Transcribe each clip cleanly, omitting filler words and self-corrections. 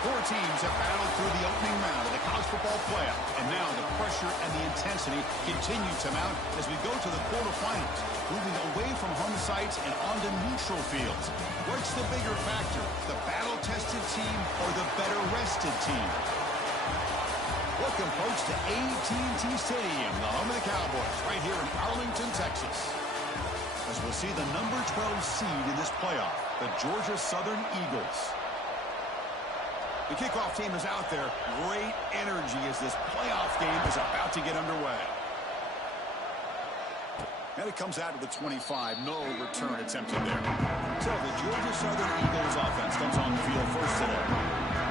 Four teams have battled through the opening round of the college football playoff, and now the pressure and the intensity continue to mount as we go to the quarterfinals, moving away from home sites and onto neutral fields. What's the bigger factor, the battle-tested team or the better-rested team? Welcome, folks, to AT&T Stadium, the home of the Cowboys, right here in Arlington, Texas. As we'll see the number 12 seed in this playoff, the Georgia Southern Eagles. The kickoff team is out there. Great energy as this playoff game is about to get underway. And it comes out to the 25. No return attempted there. So the Georgia Southern Eagles offense comes on the field first today.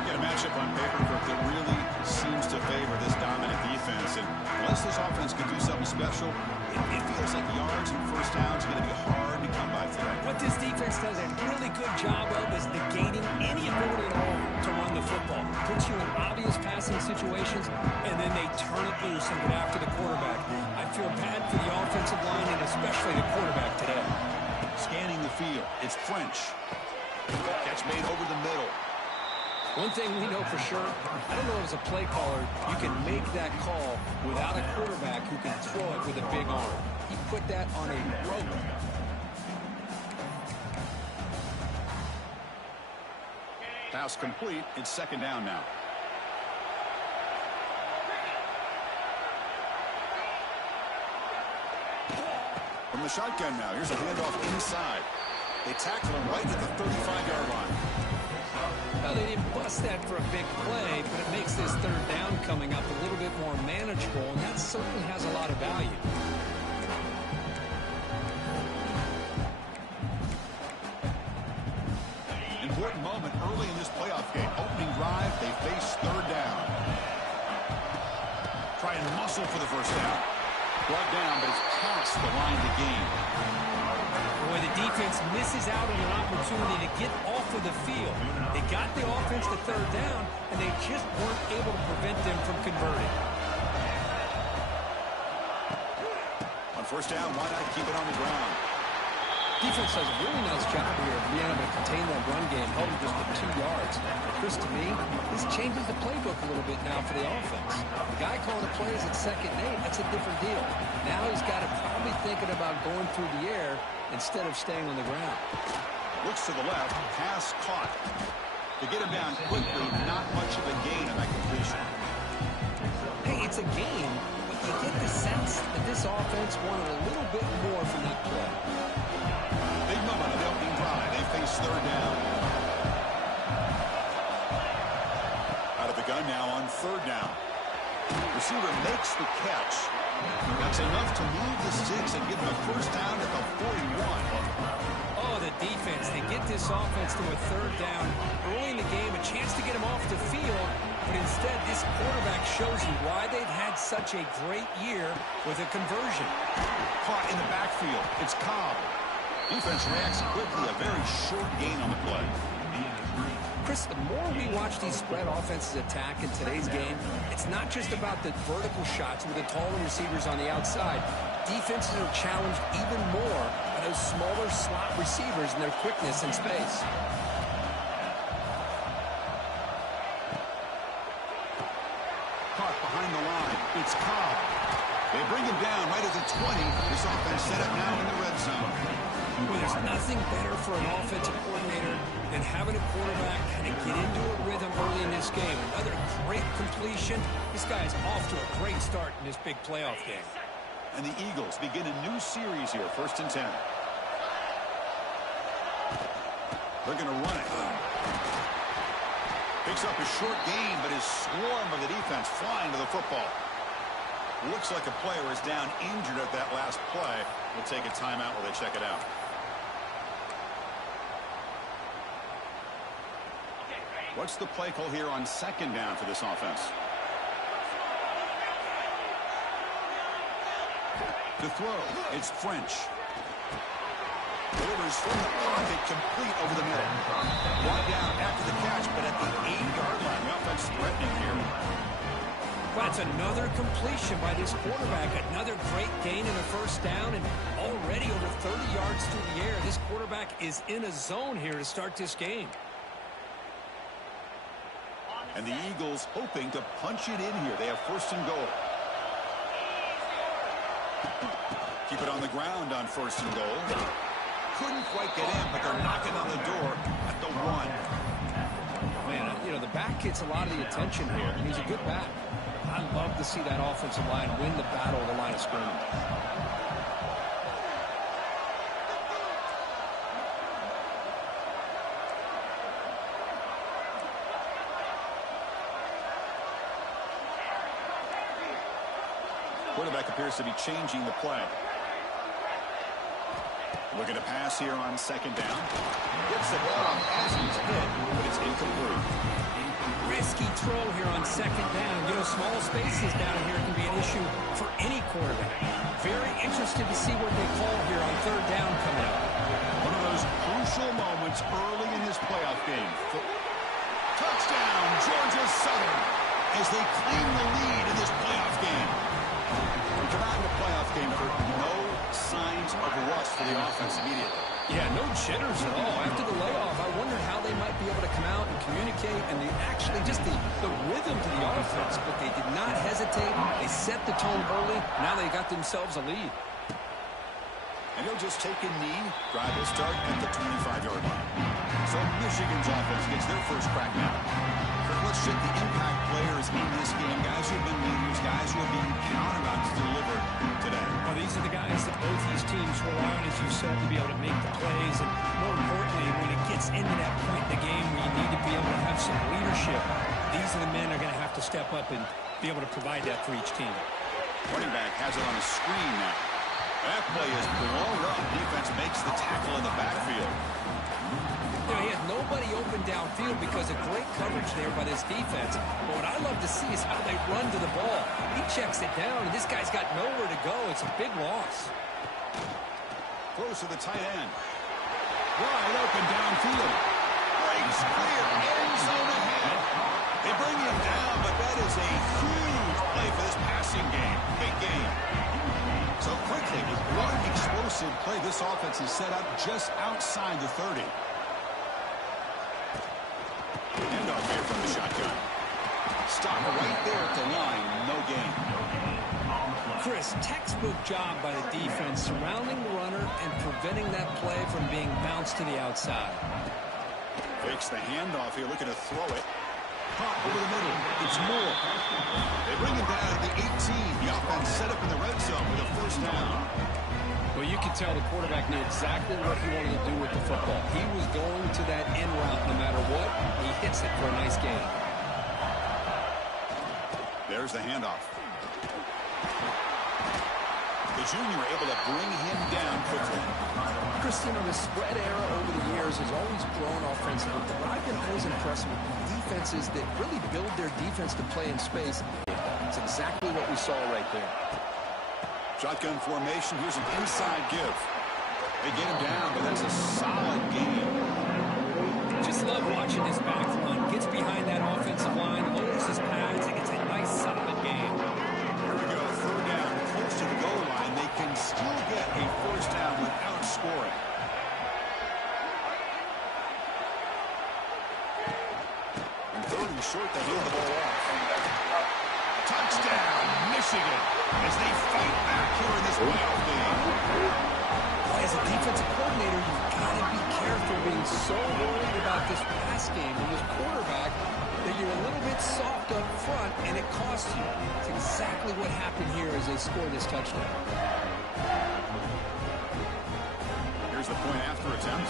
Get a matchup on paper that really seems to favor this dominant defense. And unless this offense can do something special, it feels like yards and first downs are going to be hard to come by today. What this defense does a really good job of is negating any ability at all to run the football. Puts you in obvious passing situations, and then they turn it loose and get after the quarterback. I feel bad for the offensive line and especially the quarterback today. Scanning the field, it's French. Catch made over the middle. One thing we know for sure, I don't know as a play caller, you can make that call without a quarterback who can throw it with a big arm. He put that on a rope. Pass complete. It's second down now. From the shotgun now, here's a handoff inside. They tackle him right at the 35-yard line. Well, they didn't bust that for a big play, but it makes this third down coming up a little bit more manageable, and that certainly has a lot of value. Important moment early in this playoff game. Opening drive, they face third down. Try and muscle for the first down. Brought down, but it's past the line to gain. Boy, the defense misses out on an opportunity to get off of the field. They got the offense to third down, and they just weren't able to prevent them from converting. On first down, why not keep it on the ground? Defense does a really nice job here of being able to contain that run game, held just to 2 yards. But Chris, to me, this changes the playbook a little bit now for the offense. The guy calling the plays at 2nd and 8, that's a different deal. Now he's got to probably thinking about going through the air instead of staying on the ground. Looks to the left, pass caught. To get him down quickly, not much of a gain on that completion. Hey, it's a game, but you get the sense that this offense wanted a little bit more from that play. Big moment of the opening drive. They face third down. Out of the gun now on third down. Receiver makes the catch. That's enough to move the sticks and get the first down at the 41. Oh, the defense. They get this offense to a third down early in the game, a chance to get him off the field, but instead this quarterback shows you why they've had such a great year with a conversion. Caught in the backfield. It's Cobb. Defense reacts quickly. A very short gain on the play. Chris, the more we watch these spread offenses attack in today's game, it's not just about the vertical shots with the taller receivers on the outside. Defenses are challenged even more by those smaller slot receivers and their quickness in space. Caught behind the line. It's Cobb. They bring him down right at the 20. This offense set up now in the red zone. Well, there's nothing better for an offensive coordinator than having a quarterback kind of get into a rhythm early in this game. Another great completion. This guy is off to a great start in this big playoff game. And the Eagles begin a new series here, 1st and 10. They're going to run it. Picks up a short gain, but his swarm of the defense flying to the football. Looks like a player is down injured at that last play. We'll take a timeout while they check it out. What's the play call here on 2nd down for this offense? To throw, it's French. Delivers from the pocket, complete over the middle. Brought down after the catch, but at the 8-yard line. The offense threatening here. That's another completion by this quarterback. Another great gain in a first down, and already over 30 yards through the air. This quarterback is in a zone here to start this game. And the Eagles hoping to punch it in here. They have first and goal. Keep it on the ground on first and goal. Couldn't quite get in, but they're knocking on the door at the 1. Man, you know, the back gets a lot of the attention here. He's a good back. I love to see that offensive line win the battle of the line of scrimmage. Quarterback appears to be changing the play. Looking to pass here on second down. Gets the ball off as he's hit, but it's incomplete. Risky throw here on second down. You know, small spaces down here can be an issue for any quarterback. Very interested to see what they call here on third down coming up. One of those crucial moments early in his playoff game. Touchdown, Georgia Southern, as they claim the lead in this playoff game. We come out in the playoff game for no signs of rust for the offense immediately. Yeah, no jitters at all. After the layoff, I wondered how they might be able to come out and communicate and actually just the rhythm to the offense, but they did not hesitate. They set the tone early. Now they got themselves a lead. And he'll just take a knee. Drive will start at the 25-yard line. So Michigan's offense gets their first crack now. Let's check the impact players in this game. Guys who have been leaders, guys who are being counted on to deliver today. Well, these are the guys that both these teams rely on, as you said, to be able to make the plays. And more importantly, when it gets into that point in the game where you need to be able to have some leadership, these are the men that are going to have to step up and be able to provide that for each team. Running back has it on the screen now. That play is blown up. Defense makes the tackle in the backfield. You know, he had nobody open downfield because of great coverage there by this defense. But what I love to see is how they run to the ball. He checks it down, and this guy's got nowhere to go. It's a big loss. Throws to the tight end. Wide open downfield. Breaks clear. End zone ahead. They bring him down, but that is a huge play for this passing game. Big game. So quickly, with one explosive play, this offense is set up just outside the 30. Handoff here from the shotgun. Stop right there at the line. No gain. Chris, textbook job by the defense surrounding the runner and preventing that play from being bounced to the outside. Fakes the handoff here, looking to throw it. Pop over the middle. It's Moore. They bring him down at the 18. The offense set up in the red zone with a first down. Well, you can tell the quarterback knew exactly what he wanted to do with the football. He was going to that end route no matter what. He hits it for a nice gain. There's the handoff. The junior able to bring him down quickly. Christian, the spread era over the years has always grown offensively, but I've been always impressed with defenses that really build their defense to play in space. It's exactly what we saw right there. Shotgun formation. Here's an inside give. They get him down, but that's a solid game. Just love watching this back run. Gets behind that offensive line, lowers his pads, and it's a nice, solid game. Here we go. Third down, close to the goal line. They can still get a first down without scoring. And third and short, they hand the ball off. Touchdown, Michigan, as they fight back here in this playoff game. As a defensive coordinator, you've got to be careful being so worried about this pass game and this quarterback that you're a little bit soft up front, and it costs you. It's exactly what happened here as they scored this touchdown. Here's the point after attempt.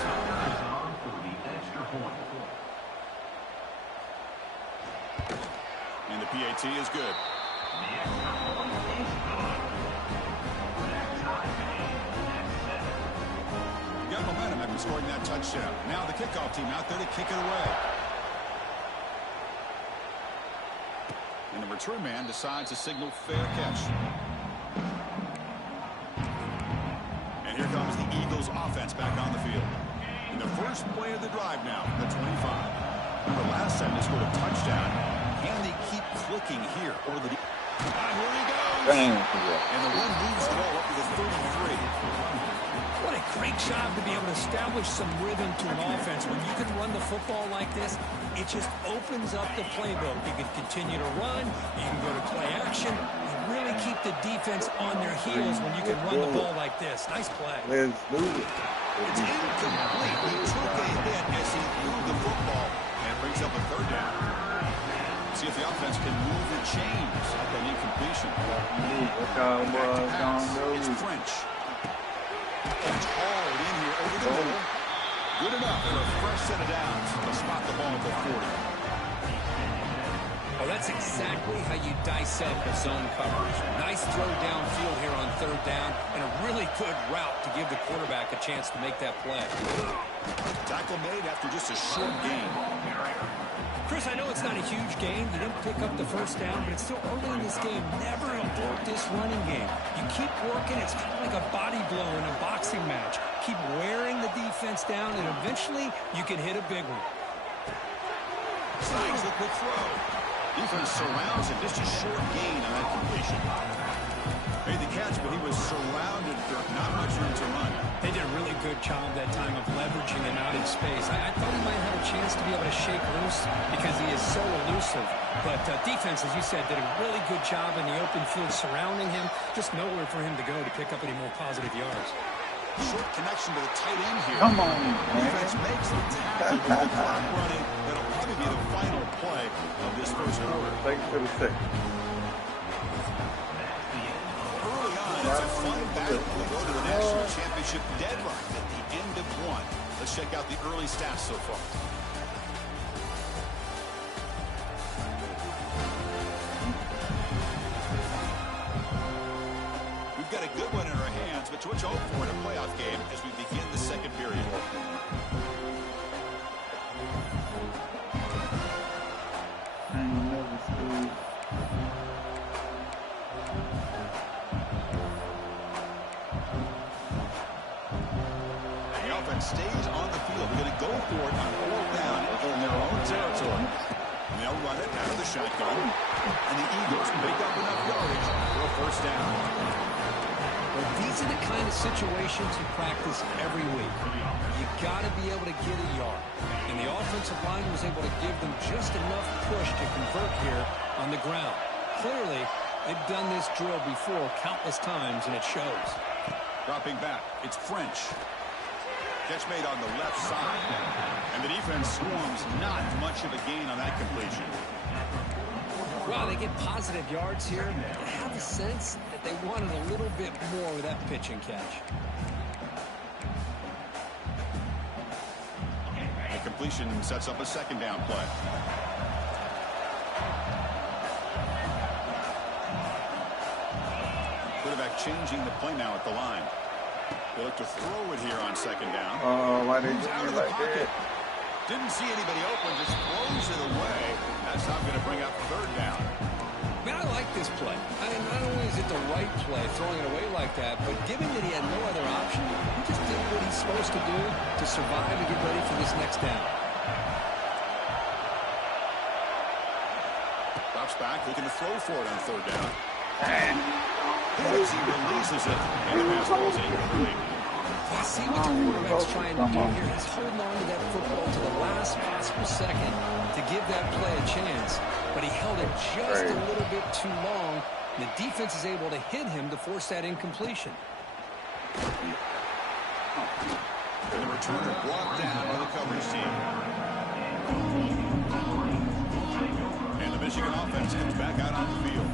And the PAT is good. Got momentum after scoring that touchdown. Now the kickoff team out there to kick it away. And the return man decides to signal fair catch. And here comes the Eagles offense back on the field. In the first play of the drive now, the 25. Remember last time they scored a touchdown. And they keep clicking here over the... And here he goes. And the run moves the ball up to the 33. What a great job to be able to establish some rhythm to an offense. When you can run the football like this, it just opens up the playbook. You can continue to run. You can go to play action. You really keep the defense on their heels when you can run the ball like this. Nice play. Let's do it. It's incomplete. He took a hit as he threw the football and brings up a third down. See if the offense can move the chains at that incompletion. It's French. It's hauled in here over the middle. Good enough for a fresh set of downs to spot the ball at the 40. Oh, that's exactly how you dissect the zone coverage. Nice throw downfield here on third down, and a really good route to give the quarterback a chance to make that play. Tackle made after just a short gain. Chris, I know it's not a huge gain. You didn't pick up the first down, but it's still early in this game. Never abort this running game. You keep working. It's kind of like a body blow in a boxing match. Keep wearing the defense down, and eventually you can hit a big one. Slides the quick throw. Defense surrounds him. Just a short gain on that completion. Made the catch, but he was surrounded. Not much room to run. They did a really good job that time of leveraging him out in space. I thought he might have a chance to be able to shake loose because he is so elusive. But defense, as you said, did a really good job in the open field surrounding him. Just nowhere for him to go to pick up any more positive yards. Short connection to the tight end here. Come on, defense makes the tackle with the clock running. That'll probably be the final play of this first quarter. Thanks for the six. Early on, it's a fun battle. We go to the national championship deadline at the end of one. Let's check out the early stats so far. We've got a good one in our hands, but to which hope for in a playoff game as we begin the second period. Stays on the field. We're going to go for it on fourth down in their own territory. And they'll run it out of the shotgun. And the Eagles pick up enough yardage for a first down. Well, these are the kind of situations you practice every week. You got to be able to get a yard. And the offensive line was able to give them just enough push to convert here on the ground. Clearly, they've done this drill before countless times, and it shows. Dropping back, it's French. Catch made on the left side. And the defense swarms not much of a gain on that completion. Wow, they get positive yards here. I have the sense that they wanted a little bit more with that pitch and catch. The completion sets up a second down play. Quarterback changing the play now at the line. They look to throw it here on second down. Oh, why did you out of do the like pocket. that? Didn't see anybody open, just throws it away. That's not going to bring up third down. Man, I like this play. I mean, not only is it the right play, throwing it away like that, but given that he had no other option, he just did what he's supposed to do to survive and get ready for this next down. Drops back, looking to throw for it on third down. As he releases it, and the pass ball's incomplete. I see what the quarterback's trying to do here. He's holding on to that football to the last possible second to give that play a chance, but he held it just a little bit too long, and the defense is able to hit him to force that incompletion. And the returner brought down by the coverage team. And the Michigan offense comes back out on the field.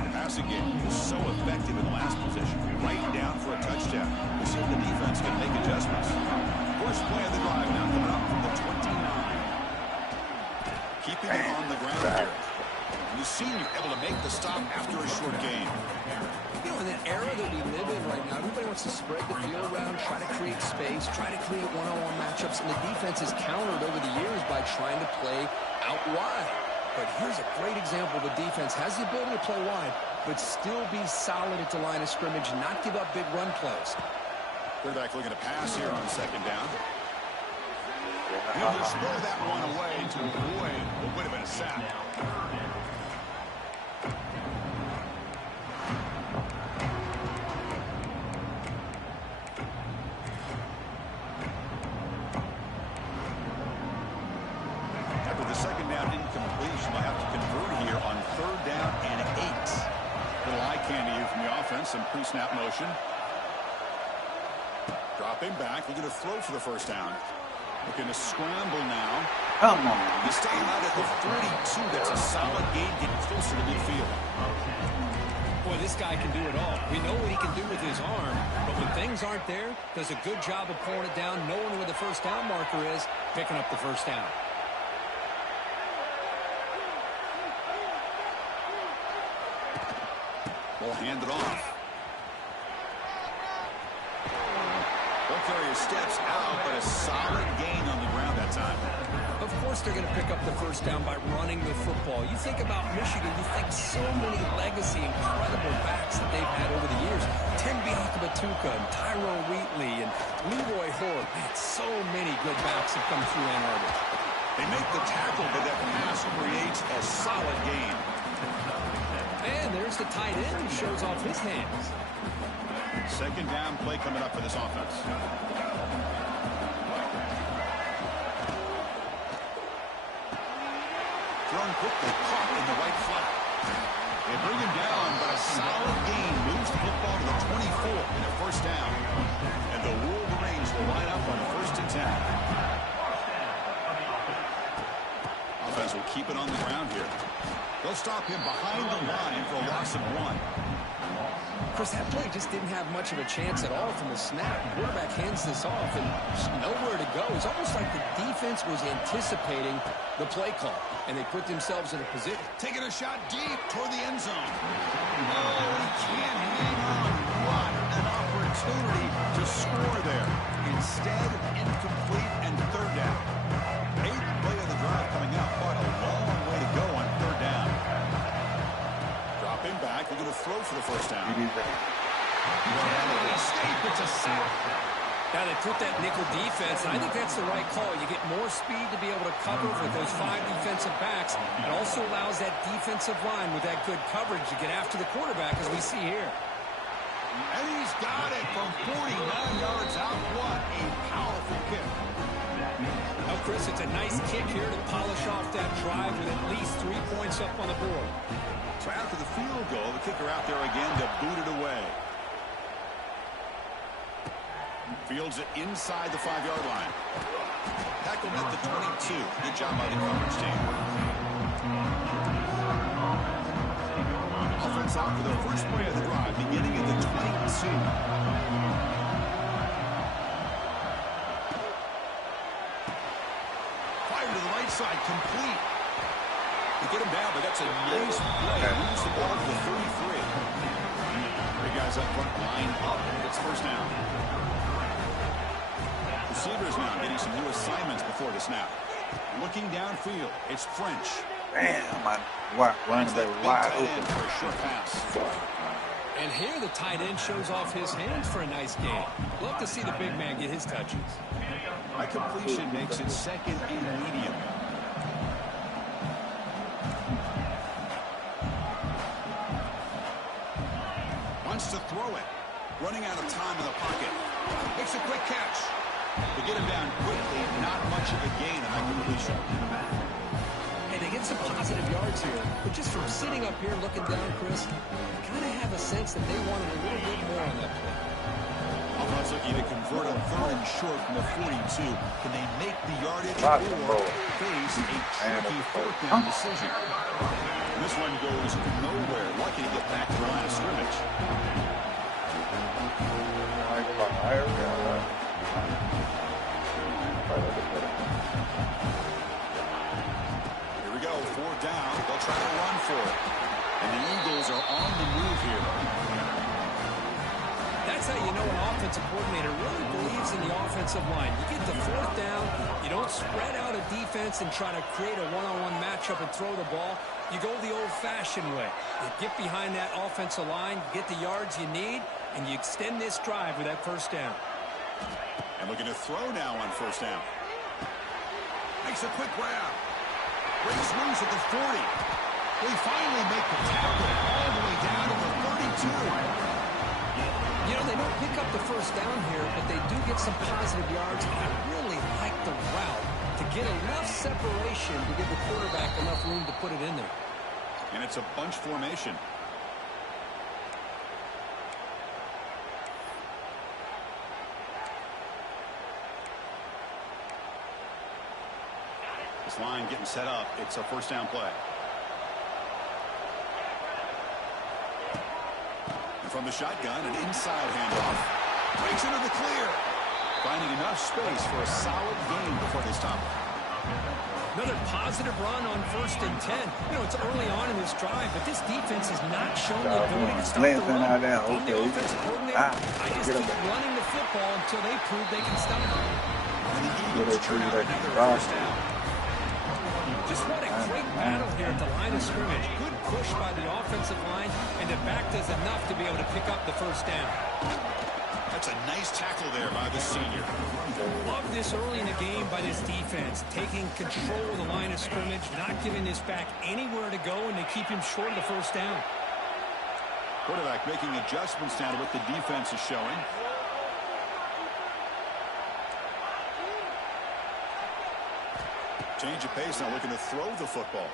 The passing game was so effective in the last position, right down for a touchdown. We'll see if the defense can make adjustments. First play of the drive now coming up from the 29. Keeping it on the ground here. And the senior able to make the stop after a short gain. You know, in the era that we live in right now, everybody wants to spread the field around, try to create space, try to create one-on-one matchups, and the defense has countered over the years by trying to play out wide. But here's a great example of a defense has the ability to play wide, but still be solid at the line of scrimmage, not give up big run plays. Quarterback looking to pass here on second down. He'll just throw that one away to avoid what would have been a sack. incompletion. They'll have to convert here on 3rd down and 8. Little eye candy here from the offense. Some pre-snap motion. Dropping back. Looking to throw for the 1st down. Looking to scramble now. Come on. He's staying out at the 42. That's a solid gain, getting closer to midfield. Boy, this guy can do it all. We know what he can do with his arm, but when things aren't there, does a good job of pulling it down, knowing where the 1st down marker is, picking up the 1st down. We'll hand it off. Ball carrier steps out, but a solid gain on the ground that time. Of course they're going to pick up the 1st down by running the football. You think about Michigan, you think so many legacy, incredible backs that they've had over the years. Tim Biakabatuka and Tyrone Wheatley and Leroy Hoare. Man, so many good backs have come through Ann Arbor. They make the tackle, but that pass creates a solid gain. And there's the tight end who shows off his hands. 2nd down play coming up for this offense. Thrown quickly, caught in the right flat. They bring him down, but a solid gain moves the football to the 24 in a 1st down. And the Wolverines will line up on 1st and 10. Offense will keep it on the ground here. They'll stop him behind the line for a loss of 1. Chris, that play just didn't have much of a chance at all from the snap. The quarterback hands this off and there's nowhere to go. It's almost like the defense was anticipating the play call, and they put themselves in a position. Taking a shot deep toward the end zone. Oh, he can't hang on. What an opportunity to score there. Instead, incomplete and 3rd down. 8th play of the drive coming up, but a long way to go on 3rd down. Dropping back, we're going to throw for the 1st down. It's a sack. Now they put that nickel defense, and I think that's the right call. You get more speed to be able to cover with those 5 defensive backs. It also allows that defensive line with that good coverage to get after the quarterback, as we see here. And he's got it from 49 yards out. What a powerful kick. Now, Chris, it's a nice kick here to polish off that drive with at least 3 points up on the board. So after the field goal, the kicker out there again to boot it away. Fields it inside the 5-yard line. Tackled at the 22. Good job by the coverage team. Offense out for the first play of the drive, beginning at the 22. Fire to the right side, complete. They get him down, but that's a nice play. Moves the ball to the 33. Three guys up front, line up. It's 1st down. Receivers now getting some new assignments before the snap. Looking downfield, it's French. Damn, my running back wide open for a short pass. And here the tight end shows off his hands for a nice game. Love to see the big man get his touches. High completion makes it 2nd and medium. Wants to throw it. Running out of time in the pocket. Makes a quick catch. They get him down quickly. Not much of a gain on that completion. Hey, they get some positive yards here. But just from sitting up here looking down, Chris, I kind of have a sense that they wanted a little bit more on that play. Offense looking to convert a 3rd and short from the 42. Can they make the yardage or face a tricky 4th down decision? And this one goes nowhere. Lucky to get back to the line of scrimmage. Here we go, 4th down. They'll try to run for it. And the Eagles are on the move here. That's how you know an offensive coordinator really believes in the offensive line. You get the 4th down, you don't spread out a defense and try to create a one-on-one matchup and throw the ball. You go the old-fashioned way. You get behind that offensive line, you get the yards you need, and you extend this drive with that 1st down. And looking to throw now on 1st down. Makes a quick grab. Breaks loose at the 40. They finally make the tackle all the way down to the 32. You know, they don't pick up the 1st down here, but they do get some positive yards, and I really like the route to get enough separation to give the quarterback enough room to put it in there. And it's a bunch formation. This line getting set up. It's a first down play. And from the shotgun, an inside handoff. Breaks into the clear. Finding enough space for a solid gain before they stop it. Another positive run on 1st and 10. You know, it's early on in this drive, but this defense has not shown the ability to stop the run. I'm the offensive coordinator. I just keep running the football until they prove they can stop it. And the Eagles turn out another first down. Just what a great battle here at the line of scrimmage. Good push by the offensive line, and the back does enough to be able to pick up the first down. That's a nice tackle there by the senior. Love this early in the game by this defense, taking control of the line of scrimmage, not giving this back anywhere to go, and they keep him short of the first down. Quarterback making adjustments now to what the defense is showing. Change of pace, now looking to throw the football.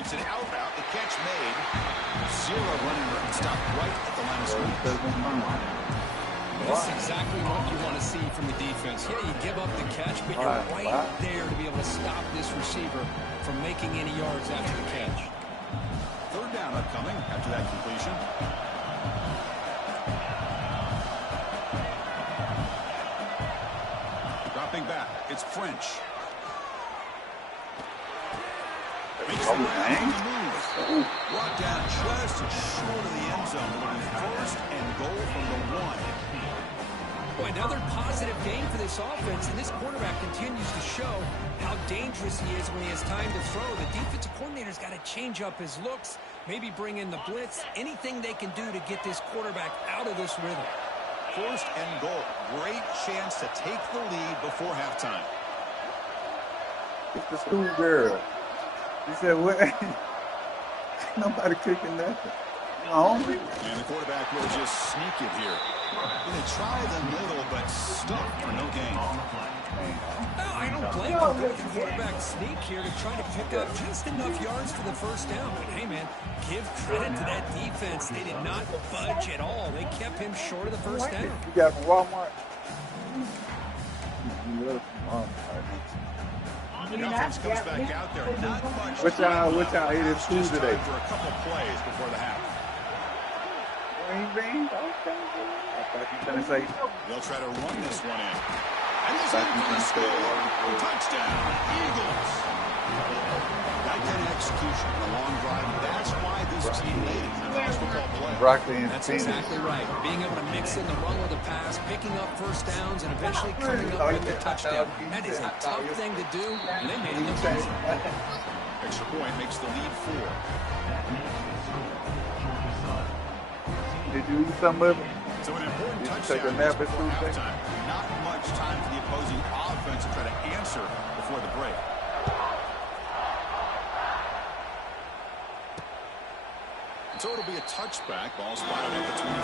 It's an out route, the catch made. Zero running room, stopped right at the line of scrimmage. That's exactly what you want to see from the defense. Yeah, you give up the catch, but you're right there to be able to stop this receiver from making any yards after the catch. Third down upcoming after that completion. Dropping back, it's French. Makes the move. Brought down just short of the end zone. It'll be first and goal from the 1. Boy, another positive game for this offense, and this quarterback continues to show how dangerous he is when he has time to throw. The defensive coordinator's got to change up his looks, maybe bring in the blitz, anything they can do to get this quarterback out of this rhythm. First and goal. Great chance to take the lead before halftime. It's the schoolgirl. He said, what? Nobody kicking nothing. And the quarterback will just sneak it here. Going to try the middle, but stuck for no gain. No, I don't blame him. The quarterback sneak here to try to pick up just enough yards for the first down. But, hey, man, give credit to that defense. They did not budge at all. They kept him short of the first down. You got from Walmart? The offense comes back out there. Not much. What y'all ate at school today? For a couple plays before the half. Green beans? Okay. I thought you were going to say. They'll try to run this one in. And this is going to score. Touchdown, Eagles. That kind of execution, a long drive. That's why this team made it in the college football play. Broccoli and That's exactly right. Being able to mix in the run with the pass, picking up first downs, and eventually coming up with the touchdown. That is a tough thing to do, and they made it look easy. Extra point makes the lead 4. Did you eat some of it? So an important Did you touchdown take a nap at before school today? halftime. Not much time for the opposing offense to try to answer before the break. And so it'll be a touchback. Ball spotted at the 25.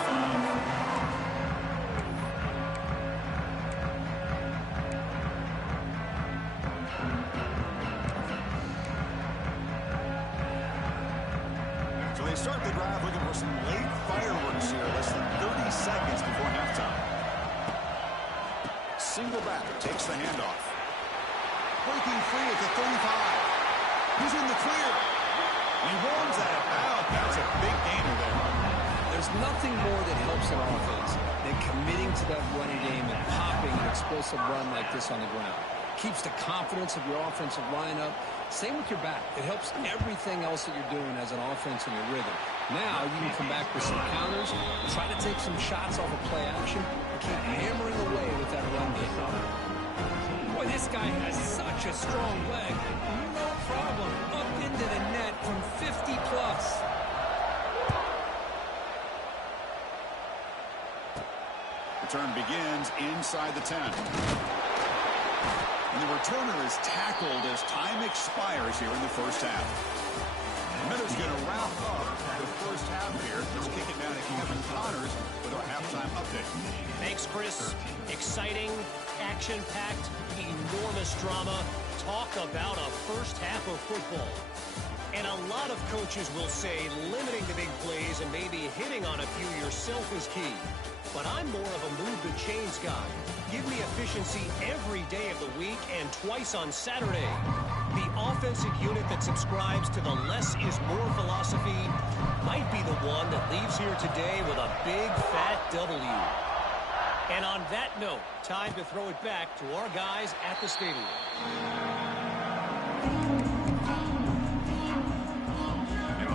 So they start the drive looking for some late fireworks here. Less than 30 seconds before halftime. Single back takes the handoff. Breaking free at the 35. He's in the clear. He warns that out. That's a big gainer there. There's nothing more that helps an offense than committing to that running game and popping an explosive run like this on the ground. Keeps the confidence of your offensive lineup. Same with your back. It helps everything else that you're doing as an offense in your rhythm. Now you can come back with some counters, try to take some shots off of play action, and keep hammering away with that run game. Boy, this guy has such a strong leg. No problem. Up into the net from 50 plus. Return begins inside the 10. And the returner is tackled as time expires here in the first half. Miller's going to wrap up the first half here. Let's kick it down to Kevin Connors with our halftime update. Thanks, Chris. Exciting, action-packed, enormous drama. Talk about a first half of football. And a lot of coaches will say limiting the big plays and maybe hitting on a few yourself is key. But I'm more of a move the chains guy. Give me efficiency every day of the week and twice on Saturday. The offensive unit that subscribes to the less is more philosophy might be the one that leaves here today with a big fat W. And on that note, time to throw it back to our guys at the stadium.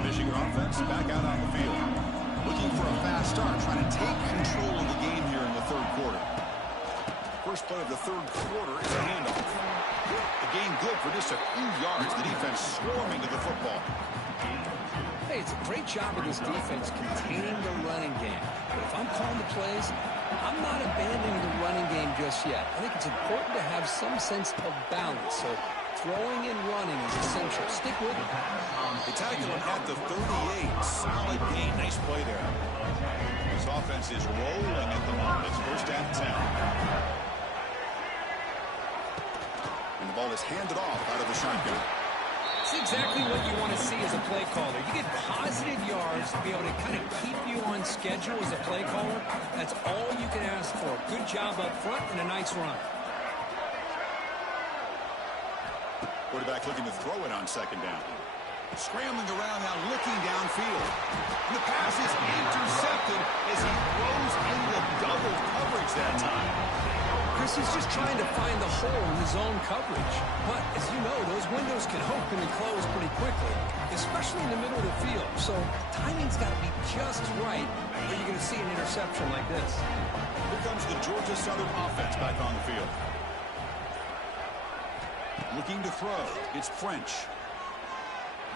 Michigan offense back out on the field. Looking for a fast start, trying to take control of the game here in the third quarter. First play of the third quarter is a handoff. The game good for just a few yards. The defense swarming to the football. Hey, it's a great job of this defense containing the running game. But if I'm calling the plays, I'm not abandoning the running game just yet. I think it's important to have some sense of balance. So throwing and running is essential. Stick with it. They tackle him at the 38. Solid gain. Nice play there. This offense is rolling at the moment. It's first and 10. And the ball is handed off out of the shotgun. It's exactly what you want to see as a play caller. You get positive yards to be able to kind of keep you on schedule as a play caller. That's all you can ask for. Good job up front and a nice run. Quarterback looking to throw it on second down. Scrambling around now, looking downfield. And the pass is intercepted as he throws into double coverage that time. Chris is just trying to find the hole in the zone coverage. But, as you know, those windows can open and close pretty quickly, especially in the middle of the field. So, timing's got to be just right, or you're going to see an interception like this. Here comes the Georgia Southern offense back on the field. Looking to throw. It's French.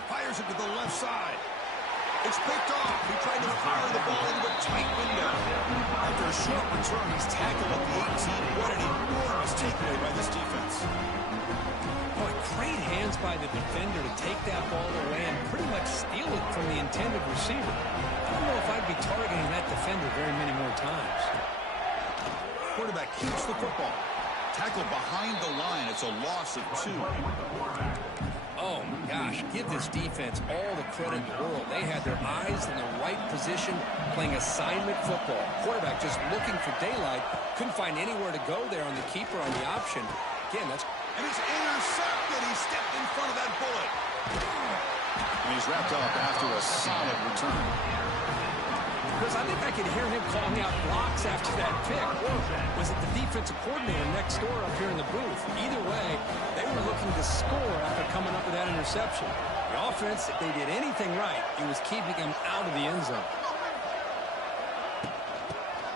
Fires it to the left side. It's picked off. He tried to fire the ball into a tight window. After a short return, he's tackled at the 18. What an enormous takeaway by this defense. Boy, great hands by the defender to take that ball away and pretty much steal it from the intended receiver. I don't know if I'd be targeting that defender very many more times. Quarterback keeps the football. Tackled behind the line. It's a loss of 2. Oh, my gosh. Give this defense all the credit in the world. They had their eyes in the right position playing assignment football. Quarterback just looking for daylight. Couldn't find anywhere to go there on the keeper on the option. Again, that's... And it's intercepted. He stepped in front of that bullet. And he's wrapped up after a solid return. Chris, I think I could hear him calling out blocks after that pick. Or was it the defensive coordinator next door up here in the booth? Either way, they were looking to score after coming up with that interception. The offense, if they did anything right, it was keeping them out of the end zone.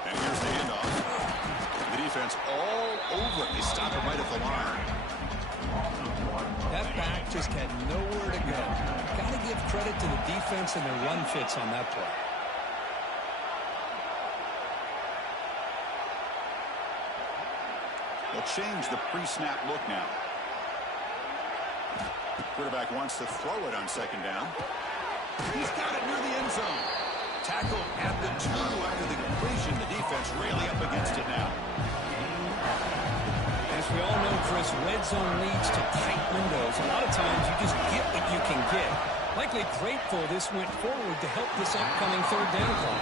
And here's the handoff. The defense all over it. They stop it right at the line. That back just had nowhere to go. Got to give credit to the defense and their run fits on that play. They'll change the pre-snap look now. Quarterback wants to throw it on second down. He's got it near the end zone. Tackle at the 2 after the completion. The defense really up against it now. As we all know, Chris, red zone leads to tight windows. A lot of times you just get what you can get. Likely grateful this went forward to help this upcoming third down call.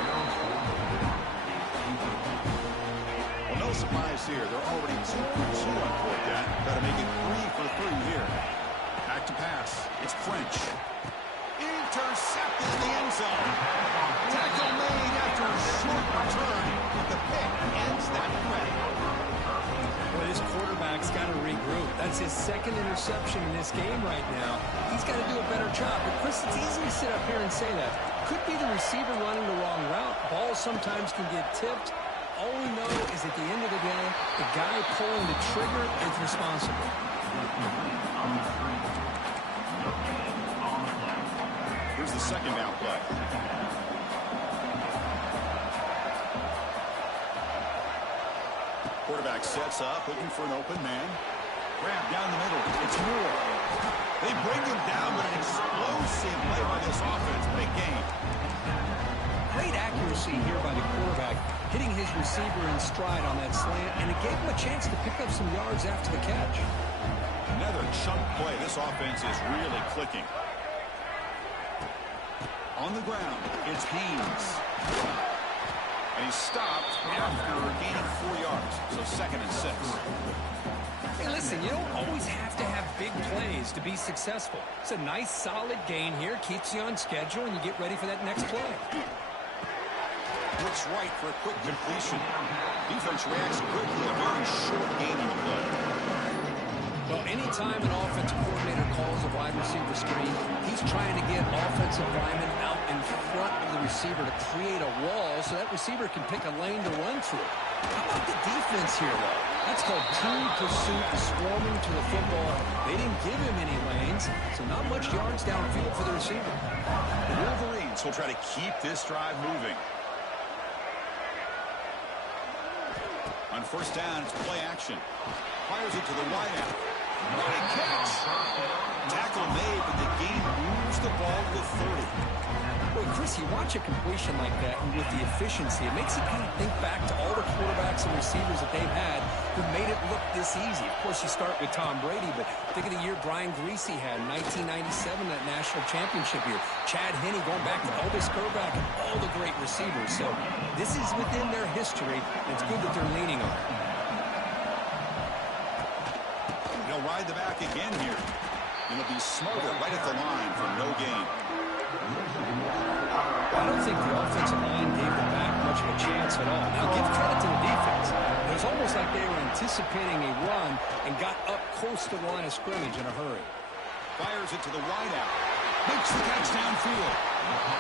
Well, no surprise here. They're already 2 for 2 on fourth down. Got to make it 3 for 3 here. Back to pass. It's French. Intercepted in the end zone. Tackle made after a short return. But the pick ends that threat. Well, this quarterback's got to regroup. That's his second interception in this game right now. He's got to do a better job. But, Chris, it's easy to sit up here and say that. Could be the receiver running the wrong route. Balls sometimes can get tipped. All we know is at the end of the day, the guy pulling the trigger is responsible. Here's the second down play. Quarterback sets up, looking for an open man. Grab down the middle. It's Moore. They bring him down, but an explosive play by this offense. Big game. Great accuracy here by the quarterback, hitting his receiver in stride on that slant, and it gave him a chance to pick up some yards after the catch. Another chunk play. This offense is really clicking. On the ground, it's Haynes. And he's stopped after gaining 4 yards. So 2nd and 6. Hey, listen, you don't always have to have big plays to be successful. It's a nice, solid gain here. Keeps you on schedule, and you get ready for that next play. Looks right for a quick completion. Defense reacts quickly. A very short gain in the play. Well, anytime an offensive coordinator calls a wide receiver screen, he's trying to get offensive linemen out in front of the receiver to create a wall so that receiver can pick a lane to run through. How about the defense here, though? That's called team pursuit, swarming to the football. They didn't give him any lanes, so not much yards downfield for the receiver. The Wolverines will try to keep this drive moving. On 1st down, it's play action. Fires it to the wideout. What a catch! Tackle made, but the game moves the ball to the 30. Well, Chris, you watch a completion like that, and with the efficiency, it makes you kind of think back to all the quarterbacks and receivers that they've had who made it look this easy. Of course, you start with Tom Brady, but think of the year Brian Greasy had in 1997, that national championship year. Chad Henne going back to Elvis Grbac and all the great receivers. So this is within their history, and it's good that they're leaning on it. He'll ride the back again here. It'll be smothered right at the line for no gain. I don't think the offensive line gave the back much of a chance at all. Now, give credit to the defense. It was almost like they were anticipating a run and got up close to the line of scrimmage in a hurry. Fires it to the wideout. Makes the catch downfield.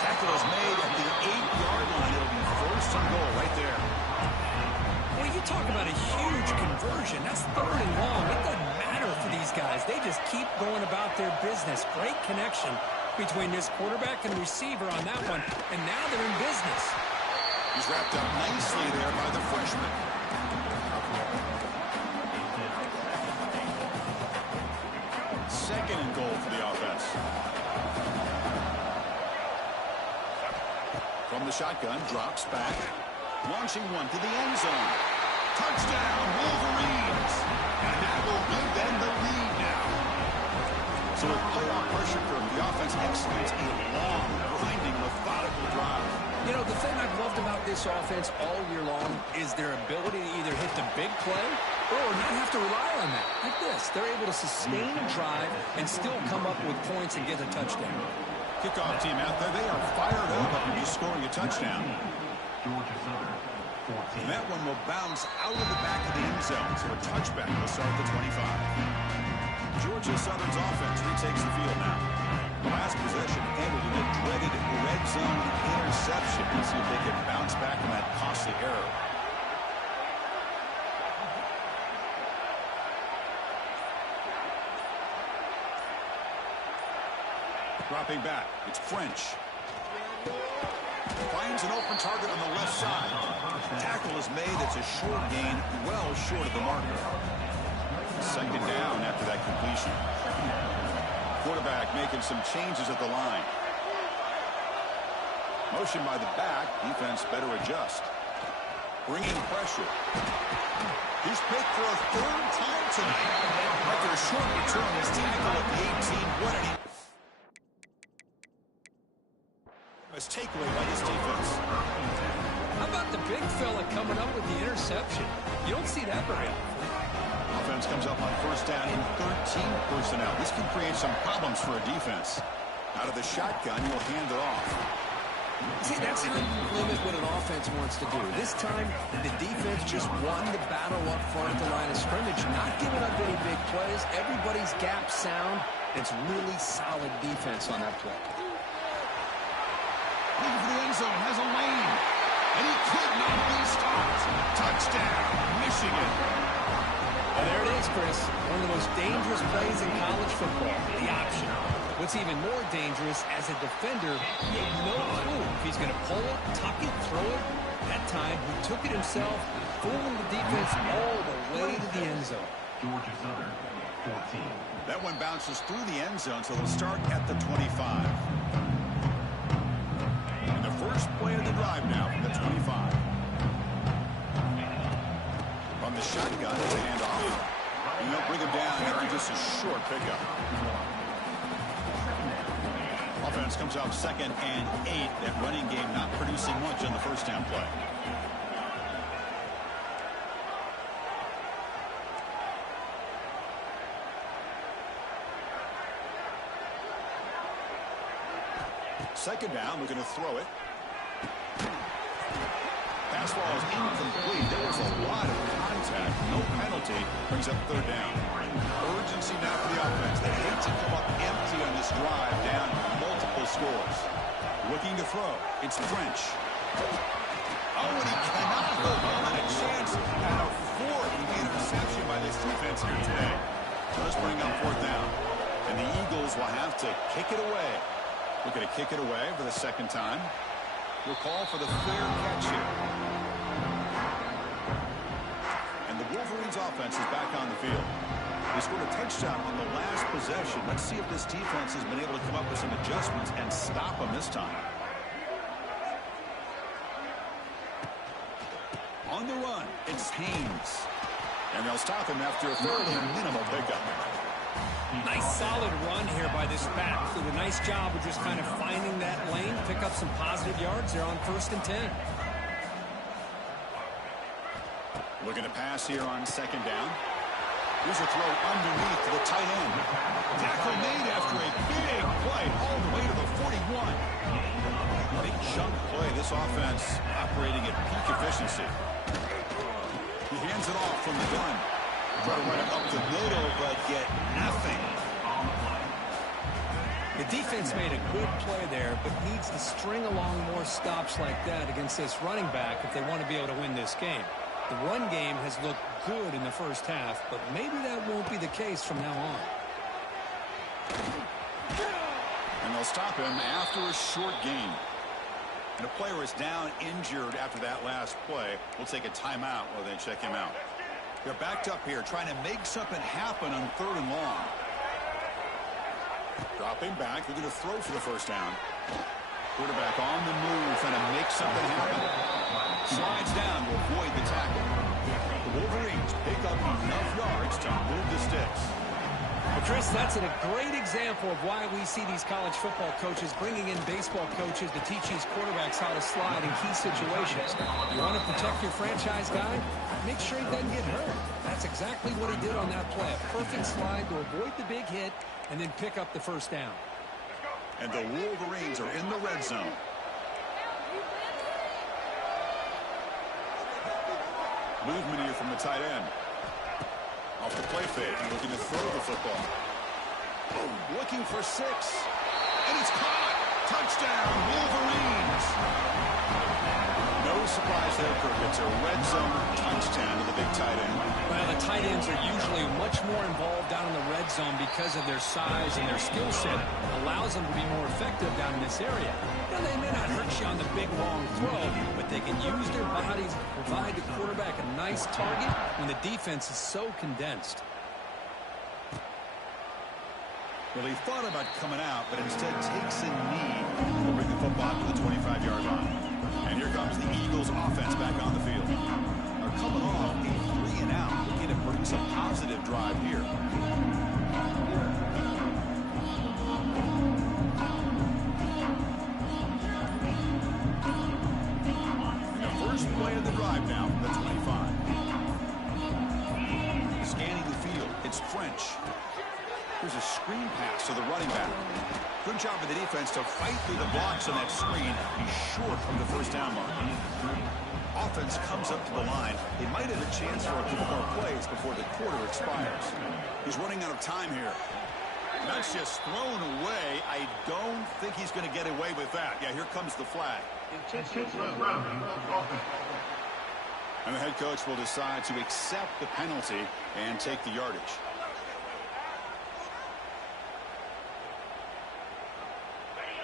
Tackle is made at the 8-yard line. It'll be 1st and goal right there. Well, you talk about a huge conversion. That's 3rd and long. It doesn't matter for these guys. They just keep going about their business. Great connection between this quarterback and receiver on that one, and now they're in business. He's wrapped up nicely there by the freshman. Second and goal for the offense. From the shotgun, drops back. Launching one to the end zone. Touchdown, Wolverines! And that will give them the lead now. So with playoff pressure curve, the offense executes a long, grinding, methodical drive. You know, the thing I've loved about this offense all year long is their ability to either hit the big play or not have to rely on that. Like this, they're able to sustain a drive and still come up with points and get a touchdown. Kickoff team out there, they are fired up after just scoring a touchdown. And that one will bounce out of the back of the end zone, so a touchback will start at the 25. Georgia Southern's offense retakes the field now. The last possession ended in a dreaded red zone interception. Let's see if they can bounce back from that costly error. Dropping back, it's French. Finds an open target on the left side. Tackle is made. It's a short gain, well short of the marker. 2nd down after that completion. Quarterback making some changes at the line. Motion by the back. Defense better adjust. Bringing pressure. He's picked for a 3rd time tonight. After a short return, his tackle at the 18. What an takeaway by this defense. How about the big fella coming up with the interception? You don't see that very often. Offense comes up on 1st down in 13 personnel. This can create some problems for a defense. Out of the shotgun, you'll hand it off. See, that's how you limit what an offense wants to do. This time, the defense just won the battle up front at the line of scrimmage, not giving up any big plays. Everybody's gap sound. It's really solid defense on that play. Looking for the end zone, has a lane, and he could not be stopped. Touchdown, Michigan. And there it is, Chris. One of the most dangerous plays in college football, the option. What's even more dangerous, as a defender, he had no clue if he's going to pull it, tuck it, throw it. That time, he took it himself, fooling the defense all the way to the end zone. Georgia Southern, 14. That one bounces through the end zone, so they'll start at the 25. first play of the drive now from the 25. From the shotgun, it's a handoff. And they'll bring him down after just a short pickup. Offense comes out 2nd and 8. That running game not producing much on the first down play. Second down, we're going to throw it. Pass ball is incomplete. There was a lot of contact. No penalty. Brings up 3rd down. Urgency now for the offense. They hate to come up empty on this drive, down multiple scores. Looking to throw. It's French. Oh, and he cannot hold on. A chance at a 4th interception by this defense here today. Does bring up 4th down. And the Eagles will have to kick it away. We're going to kick it away for the 2nd time. We'll call for the fair catch here. And the Wolverines offense is back on the field. They scored a touchdown on the last possession. Let's see if this defense has been able to come up with some adjustments and stop them this time. On the run, it's Haynes. And they'll stop him after a fairly minimal pickup. Nice solid run here by this back. Did a nice job of just kind of finding that lane, pick up some positive yards. They're on 1st and 10. Looking to pass here on 2nd down. Here's a throw underneath to the tight end. Tackle made after a big play all the way to the 41. Big chunk play. This offense operating at peak efficiency. He hands it off from the gun. Try to run it up the middle, but get nothing. The defense made a good play there, but needs to string along more stops like that against this running back if they want to be able to win this game. The run game has looked good in the first half, but maybe that won't be the case from now on. And they'll stop him after a short gain. And the player is down injured after that last play. We'll take a timeout while they check him out. They're backed up here trying to make something happen on 3rd and long. Dropping back. They're going to throw for the 1st down. Quarterback on the move trying to make something happen. Slides down to avoid the tackle. The Wolverines pick up enough yards to move the sticks. Well, Chris, that's a great example of why we see these college football coaches bringing in baseball coaches to teach these quarterbacks how to slide in key situations. You want to protect your franchise guy? Make sure he doesn't get hurt. That's exactly what he did on that play. A perfect slide to avoid the big hit and then pick up the 1st down. And the Wolverines are in the red zone. Movement here from the tight end. Off the play fake, looking to throw the football. Looking for 6. And it's caught. Touchdown, Wolverines. No surprise there, Kirk. It's a red zone touchdown to the big tight end. Well, the tight ends are usually much more involved down in the red zone because of their size and their skill set. Allows them to be more effective down in this area. Now, they may not hurt you on the big, long throw, but they can use their bodies to provide the quarterback a nice target when the defense is so condensed. Well, he thought about coming out, but instead takes a knee to bring the football to the 25-yard line. And here comes the Eagles offense back on the field. They're coming off a 3-and-out, looking to bring some positive drive here. And the first play of the drive now from the 25. Scanning the field, it's French. Here's a screen pass to the running back. Good job of the defense to fight through the blocks on that screen. He's short from the 1st down mark. Offense comes up to the line. They might have a chance for a few more plays before the quarter expires. He's running out of time here. And that's just thrown away. I don't think he's going to get away with that. Yeah, here comes the flag. And the head coach will decide to accept the penalty and take the yardage.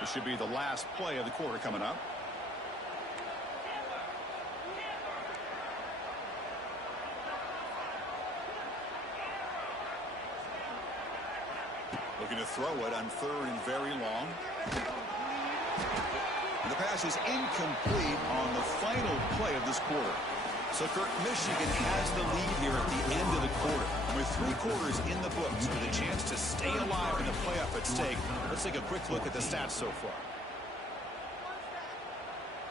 This should be the last play of the quarter coming up. Looking to throw it on 3rd and very long. The pass is incomplete on the final play of this quarter. So, Kirk, Michigan has the lead here at the end of the quarter. With 3 quarters in the books with a chance to stay alive in the playoff at stake, let's take a quick look at the stats so far.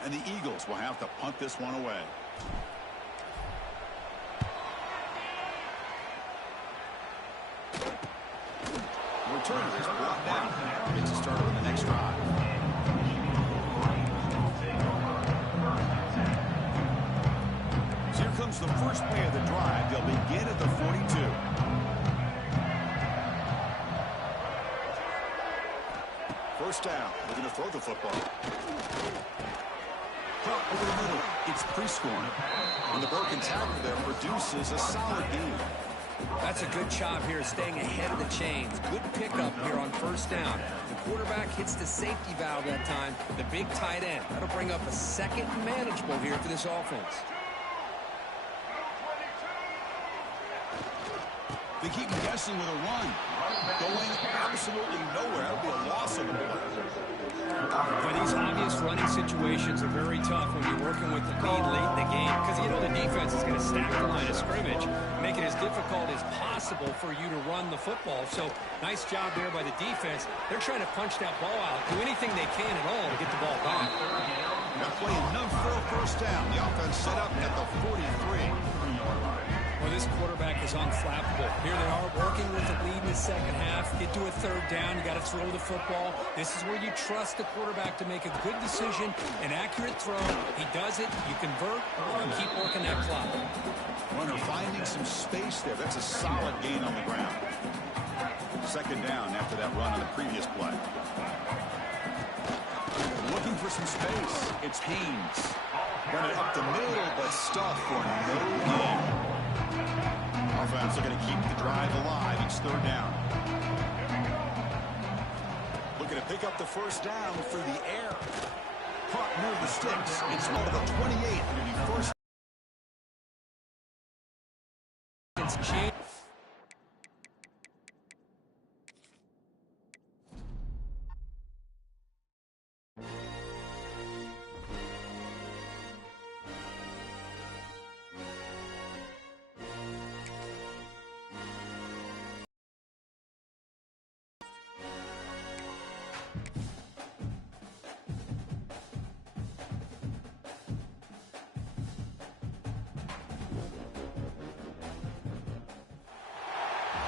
And the Eagles will have to punt this one away. The returner is brought down. Gets a start on the next drive. So here comes the first play of the drive. They'll begin at the 42. First down. They're going to throw the football. Over the middle. It's pre-scoring. And the broken tackle there produces a solid gain. That's a good job here, staying ahead of the chains. Good pickup here on first down. The quarterback hits the safety valve that time. The big tight end. That'll bring up a second and manageable here for this offense. They keep him guessing with a run. Going absolutely nowhere. That'll be a loss of the play. But these obvious running situations are very tough when you're working with the lead late in the game, because you know the defense is going to stack the line of scrimmage, make it as difficult as possible for you to run the football. So nice job there by the defense. They're trying to punch that ball out, do anything they can at all to get the ball back. Now playing enough for a first down. The offense set up at the 43. Well, this quarterback is unflappable. Here they are working with the lead in the second half. Get to a third down. You got to throw the football. This is where you trust the quarterback to make a good decision, an accurate throw. He does it. You convert. You keep working that clock. Runner finding some space there. That's a solid gain on the ground. Second down after that run on the previous play. Looking for some space. It's Haynes. Running up the middle, but stuffed for no gain. Offense looking to keep the drive alive. It's third down. Looking to pick up the first down through the air. Caught near the sticks. It's more to the 28. It'll be first. It's changed.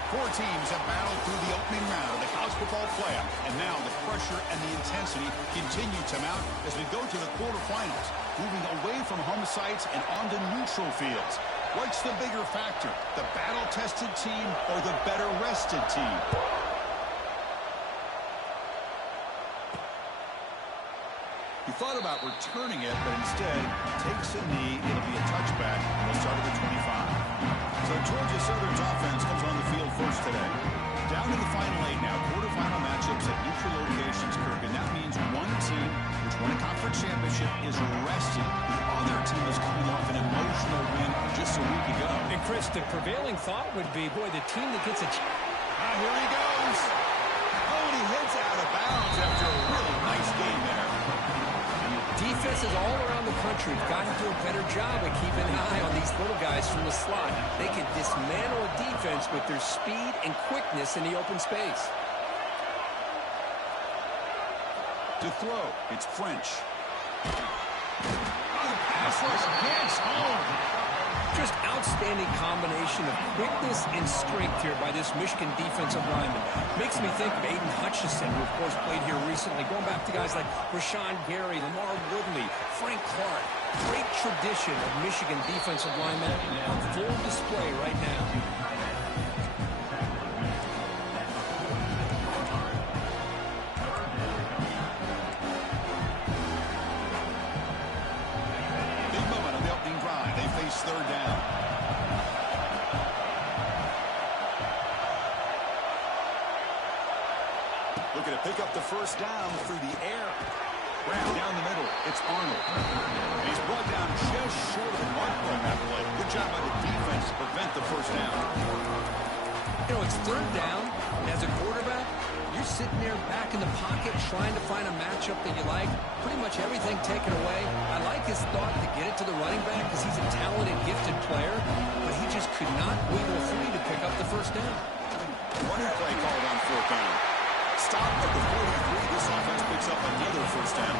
Four teams have battled through the opening round of the college football playoff, and now the pressure and the intensity continue to mount as we go to the quarterfinals, moving away from home sites and onto neutral fields. What's the bigger factor, the battle-tested team or the better-rested team? He thought about returning it, but instead takes a knee. It'll be a touchback. They'll start at the 25. So Georgia Southern's offense comes on the field first today. Down to the final 8 now. Quarterfinal matchups at neutral locations, Kirk. And that means one team, which won a conference championship, is rested. The other team is coming off an emotional win just a week ago. And Chris, the prevailing thought would be, boy, the team that gets a... Here he goes. Oh, and he hits out of bounds after a really nice game there. Defenses all around the country have got to do a better job of keeping an eye on these little guys from the slot. They can dismantle a defense with their speed and quickness in the open space. To throw, it's French. Oh, the pass rush gets home. Just outstanding combination of quickness and strength here by this Michigan defensive lineman. Makes me think of Aiden Hutchinson, who of course played here recently. Going back to guys like Rashawn Gary, Lamar Woodley, Frank Clark. Great tradition of Michigan defensive linemen on full display right now. Third down. Looking to pick up the first down through the air. Round down the middle. It's Arnold. And he's brought down just short of the mark on that play. Good job by the defense to prevent the first down. You know, it's third down. As a quarterback, You're sitting there back in the pocket trying to find a matchup that you like. Pretty much everything taken away. I like his thought to get it to the running back because he's a talented, gifted player, but he just could not wiggle free to pick up the first down. Running play called on fourth down. Stop at the 43. This offense picks up another first down.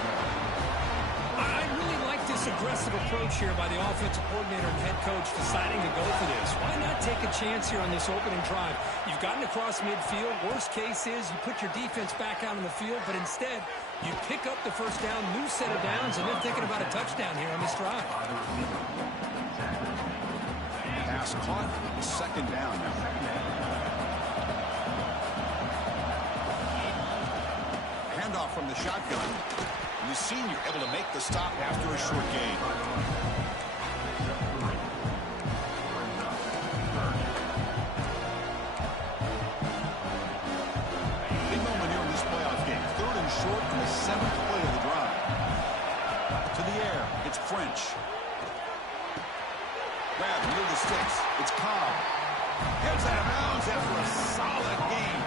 I really like this aggressive approach here by the offensive coordinator and head coach deciding to go for this. Why not take a chance here on this opening drive? You've gotten across midfield. Worst case is you put your defense back out on the field, but instead you pick up the first down, new set of downs, and they're thinking about a touchdown here on this drive. Pass caught. Second down now. Handoff from the shotgun. And the senior able to make the stop after a short gain. Big moment here in this playoff game. Third and short in the 7th play of the drive. To the air. It's French. Grab near the sticks. It's Cobb. Heads out of bounds after a solid game.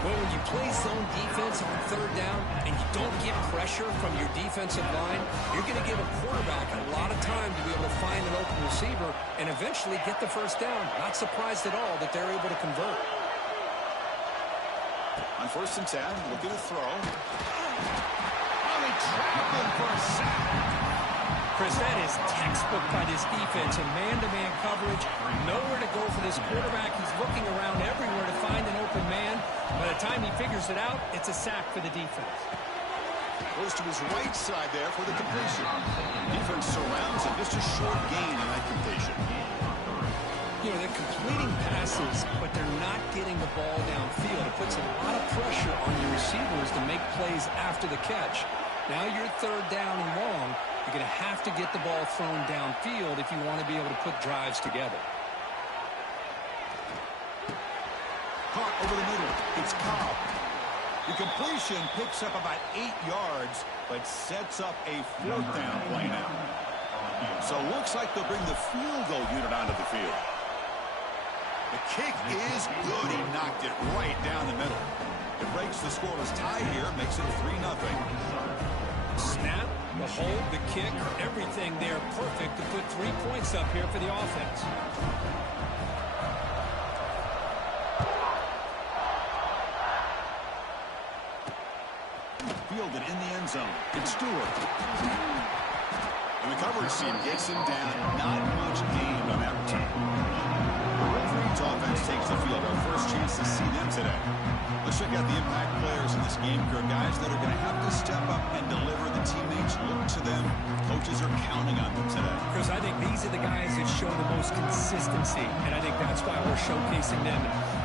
Well, when you play zone defense on third down and you don't get pressure from your defensive line, you're going to give a quarterback a lot of time to be able to find an open receiver and eventually get the first down. Not surprised at all that they're able to convert. On first and 10, look at the throw. Oh, they trap him for a sack. Chris, that is textbook by this defense, and man-to-man coverage. Nowhere to go for this quarterback. He's looking around everywhere to find an open man. By the time he figures it out, it's a sack for the defense. Goes to his right side there for the completion. Defense surrounds him. Just a short gain on that completion. You know, they're completing passes, but they're not getting the ball downfield. It puts a lot of pressure on your receivers to make plays after the catch. Now you're third down and long. You're going to have to get the ball thrown downfield if you want to be able to put drives together. Caught over the middle. It's Cobb. The completion picks up about 8 yards, but sets up a fourth down play now. So it looks like they'll bring the field goal unit onto the field. The kick is good. He knocked it right down the middle. It breaks the scoreless tie here, makes it 3-0. Snap, the hold, the kick, everything there perfect to put 3 points up here for the offense. Fielded in the end zone. It's Stewart. And the coverage team gets him down. Not much gained on that return. Wolverine's offense takes the field. Our first chance to see them today. Let's check out the impact players in this game here. Guys that are going to have to step up and deliver. The teammates look to them. Coaches are counting on them today. Chris, I think these are the guys that show the most consistency, and I think that's why we're showcasing them.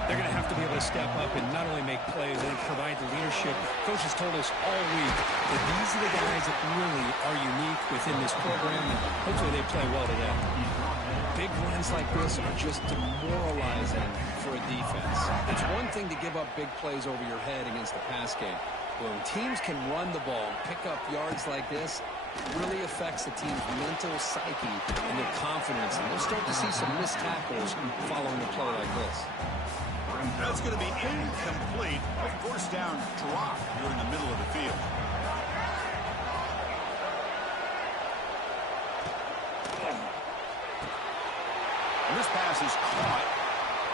They're going to have to be able to step up and not only make plays, and provide the leadership. Coaches told us all week that these are the guys that really are unique within this program, and hopefully they play well today. Big runs like this are just demoralizing for a defense. It's one thing to give up big plays over your head against the pass game. But when teams can run the ball and pick up yards like this, it really affects the team's mental psyche and their confidence. And we'll start to see some missed tackles following a play like this. That's going to be incomplete. A first down drop here in the middle of the field. And this pass is caught.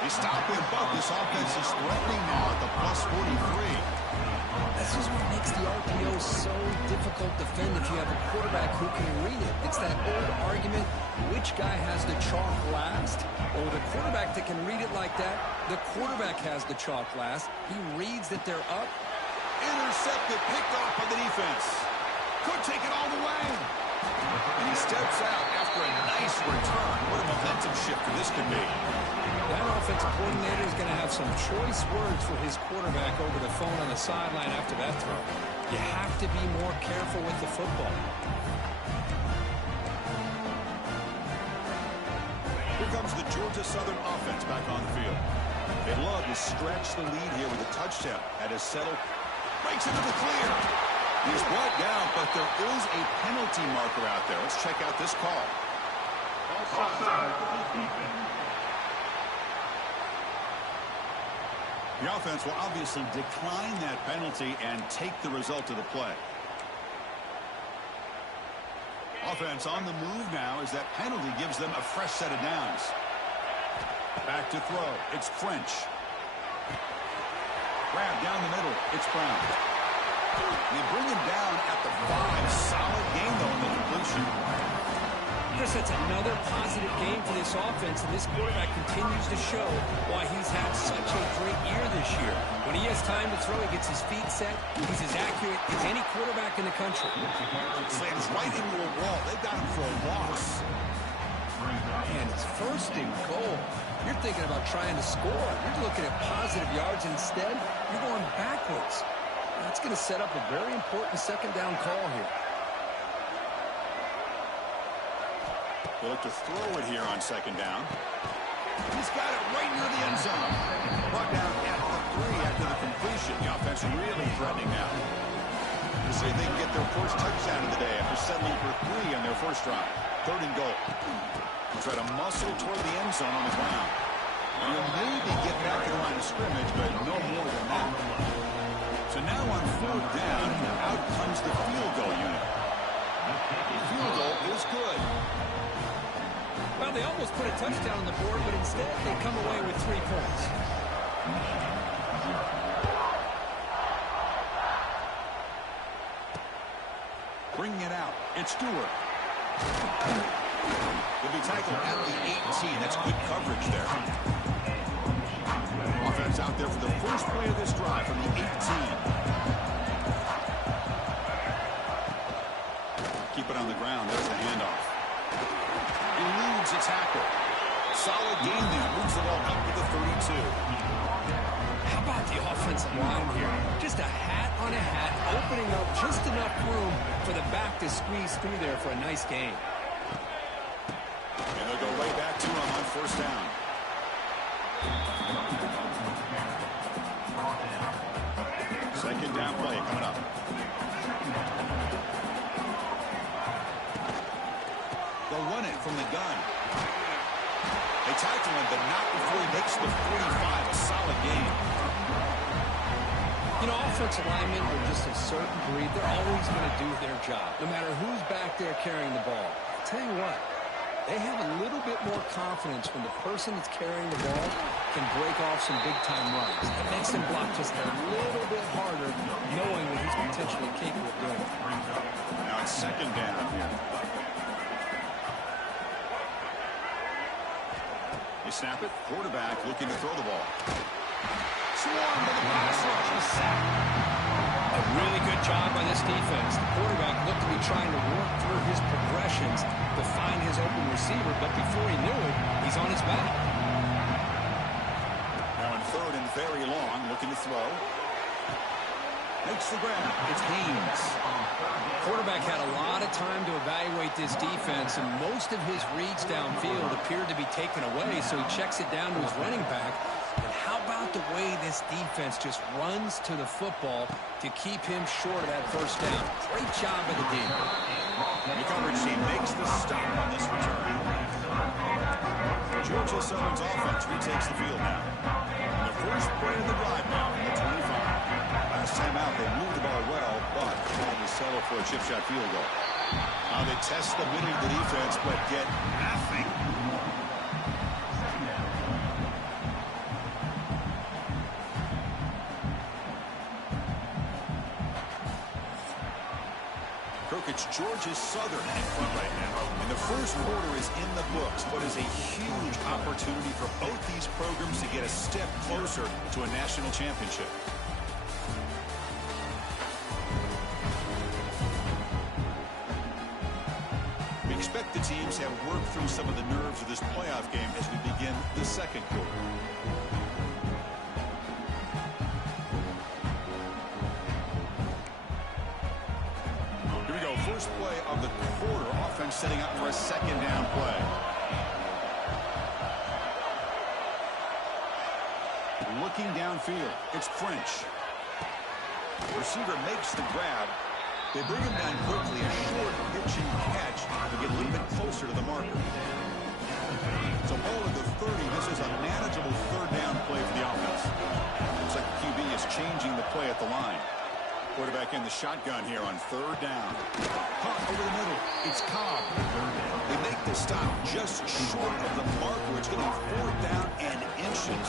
They stop him, but this offense is threatening now at the +43. This is what makes the RPO so difficult to defend if you have a quarterback who can read it. It's that old argument, which guy has the chalk last? Well, with a quarterback that can read it like that, the quarterback has the chalk last. He reads that they're up. Intercepted, picked off by the defense. Could take it all the way. And he steps out after a nice return. What a momentum shifter this could be. That offensive coordinator is going to have some choice words for his quarterback over the phone on the sideline after that throw. You have to be more careful with the football. Here comes the Georgia Southern offense back on the field. They'd love to stretch the lead here with a touchdown. Had his settle. Breaks into the clear. He's brought down, but there is a penalty marker out there. Let's check out this call. Offside. The offense will obviously decline that penalty and take the result of the play. Offense on the move now as that penalty gives them a fresh set of downs. Back to throw. It's French. Grab down the middle. It's Brown. They bring him down at the 5. Solid game, though, in the completion. Chris, that's another positive game for this offense, and this quarterback continues to show why he's had such a great year this year. When he has time to throw, he gets his feet set. He's as accurate as any quarterback in the country. Slams right into a wall. They got him for a loss. And it's 1st and goal. You're thinking about trying to score. You're looking at positive yards. Instead, you're going backwards. That's going to set up a very important 2nd down call here. They look to throw it here on 2nd down. He's got it right near the end zone. Brought down at the 3 after the completion. The offense really threatening now. They say they can get their first touchdown of the day after settling for 3 on their first drive. 3rd and goal. He'll try to muscle toward the end zone on the ground. He'll maybe get back to the line of scrimmage, but no more than that. So now on 4th down, out comes the field goal unit. The field goal is good. Well, they almost put a touchdown on the board, but instead they come away with 3 points. Bringing it out. It's Stewart. He'll be tackled at the 18. That's good coverage there. Offense out there for the first play of this drive from the 18. Keep it on the ground. There's the handoff. Eludes a tackle. Solid game there. Moves the ball up to the 32. How about the offensive line here? Just a hat on a hat, opening up just enough room for the back to squeeze through there for a nice game. And they'll go right back to him on 1st down. Second down play coming up. They'll run it from the gun. They tackle him, but not before he makes the 45. A solid game. You know, offensive linemen are just a certain breed. They're always going to do their job, no matter who's back there carrying the ball. I'll tell you what, they have a little bit more confidence when the person that's carrying the ball can break off some big-time runs. It makes them block just a little bit harder, knowing what he's potentially capable of doing. Now it's 2nd down here. They snap it. Quarterback looking to throw the ball. Swarmed by the pass rush. A sack. A really good job by this defense. The quarterback looked to be trying to work through his progressions to find his open receiver, but before he knew it, he's on his back. Now in 3rd and very long, looking to throw. Makes the grab. It's Haynes. Quarterback had a lot of time to evaluate this defense, and most of his reads downfield appeared to be taken away, so he checks it down to his running back. And how about the way this defense just runs to the football to keep him short of that 1st down? Great job by the D. The coverage team makes the stop on this return. Georgia Southern's offense retakes the field now. And the first play of the drive now from the 25. Last time out, they moved the ball well, but had to settle for a chip shot field goal. Now they test the middle of the defense, but get nothing. It's Georgia Southern in front right now. And the first quarter is in the books, but is a huge opportunity for both these programs to get a step closer to a national championship. We expect the teams have worked through some of the nerves of this playoff game as we begin the 2nd quarter. First play of the quarter, offense setting up for a 2nd down play. Looking downfield, it's French. Receiver makes the grab. They bring him down quickly, a short pitch and catch to get a little bit closer to the marker. So ball at the 30, this is a manageable 3rd down play for the offense. Looks like at the line. Quarterback in the shotgun here on third down. Caught over the middle. It's Cobb. They make the stop just short of the marker. It's going to be fourth down and inches.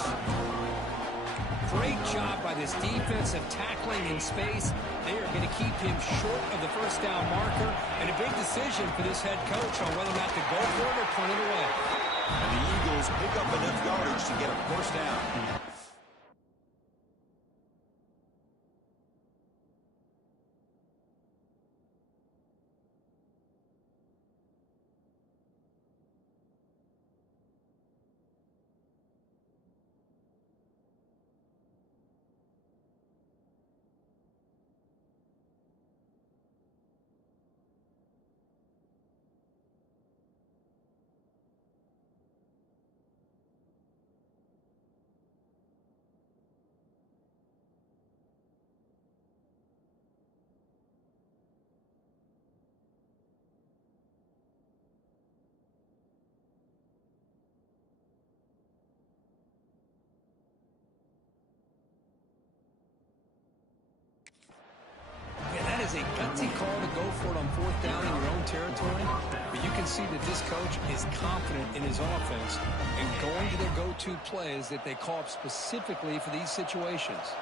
Great job by this defensive tackling in space. They are going to keep him short of the first down marker. And a big decision for this head coach on whether or not to go for it or punt it away. And the Eagles pick up enough yardage to get a first down. Is a gutsy call to go for it on fourth down in your own territory, but you can see that this coach is confident in his offense and going to their go-to plays that they call up specifically for these situations.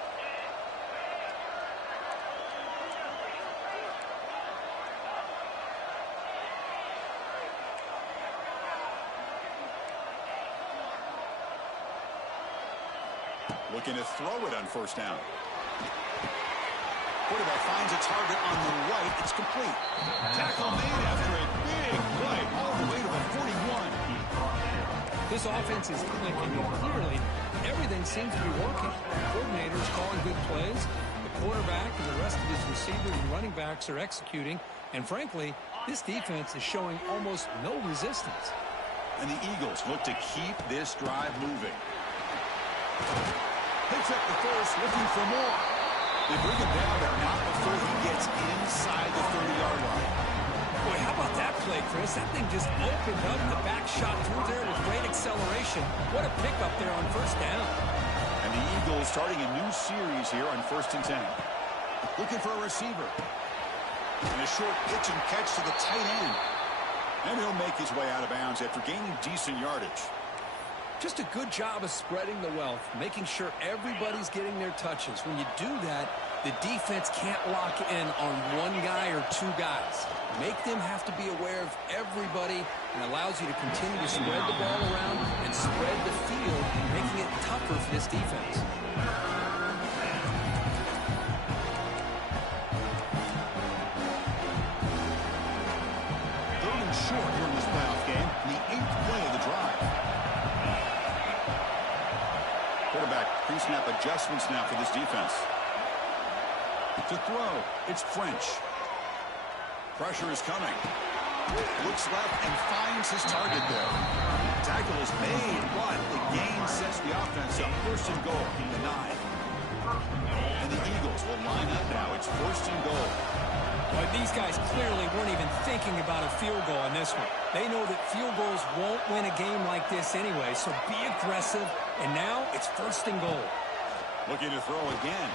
Looking to throw it on first down. Quarterback finds a target on the right. It's complete. Tackle made after a big play all the way to the 41. This offense is clicking, and clearly everything seems to be working. The coordinator's calling good plays. The quarterback and the rest of his receivers and running backs are executing. And frankly, this defense is showing almost no resistance. And the Eagles look to keep this drive moving. Picks up the first, looking for more. They bring him down, but not before he gets inside the 30-yard line. Boy, how about that play, Chris? That thing just opened up. The back shot through there with great acceleration. What a pickup there on first down. And the Eagles starting a new series here on 1st and 10. Looking for a receiver. And a short pitch and catch to the tight end. And he'll make his way out of bounds after gaining decent yardage. Just a good job of spreading the wealth, making sure everybody's getting their touches. When you do that, the defense can't lock in on one guy or two guys. Make them have to be aware of everybody and allows you to continue to spread the ball around and spread the field, making it tougher for this defense. Third and short here in this playoff game, the 8th play of the drive. Quarterback pre-snap adjustments now for this defense. To throw, it's French. Pressure is coming. Looks left and finds his target there. Tackle is made, but the gain sets the offense up. 1st and goal from the 9. And the Eagles will line up now. It's 1st and goal. Well, these guys clearly weren't even thinking about a field goal on this one. They know that field goals won't win a game like this anyway, so be aggressive. And now it's 1st and goal. Looking to throw again.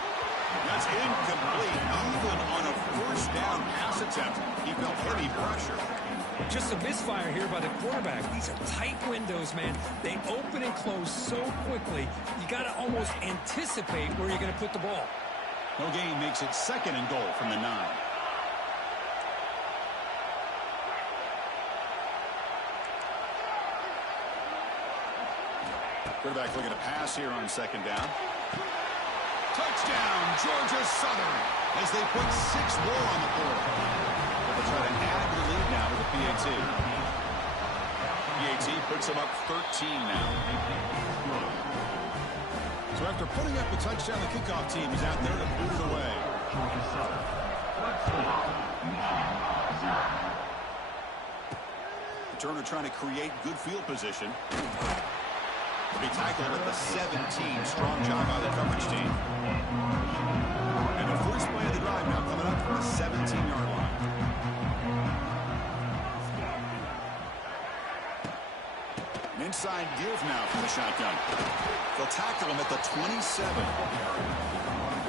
That's incomplete. Even on a 1st down pass attempt, he felt heavy pressure. Just a misfire here by the quarterback. These are tight windows, man. They open and close so quickly, you got to almost anticipate where you're going to put the ball. No gain makes it 2nd and goal from the 9. Quarterback looking to pass here on 2nd down. Touchdown, Georgia Southern, as they put 6 more on the board. They'll try to add the lead now with the PAT. PAT puts them up 13 now. So after putting up a touchdown, the kickoff team is out there to boot it away. Turner trying to create good field position. To be tackled at the 17. Strong job by the coverage team. And the first play of the drive now coming up from the 17-yard line. An inside give now from the shotgun. They'll tackle him at the 27.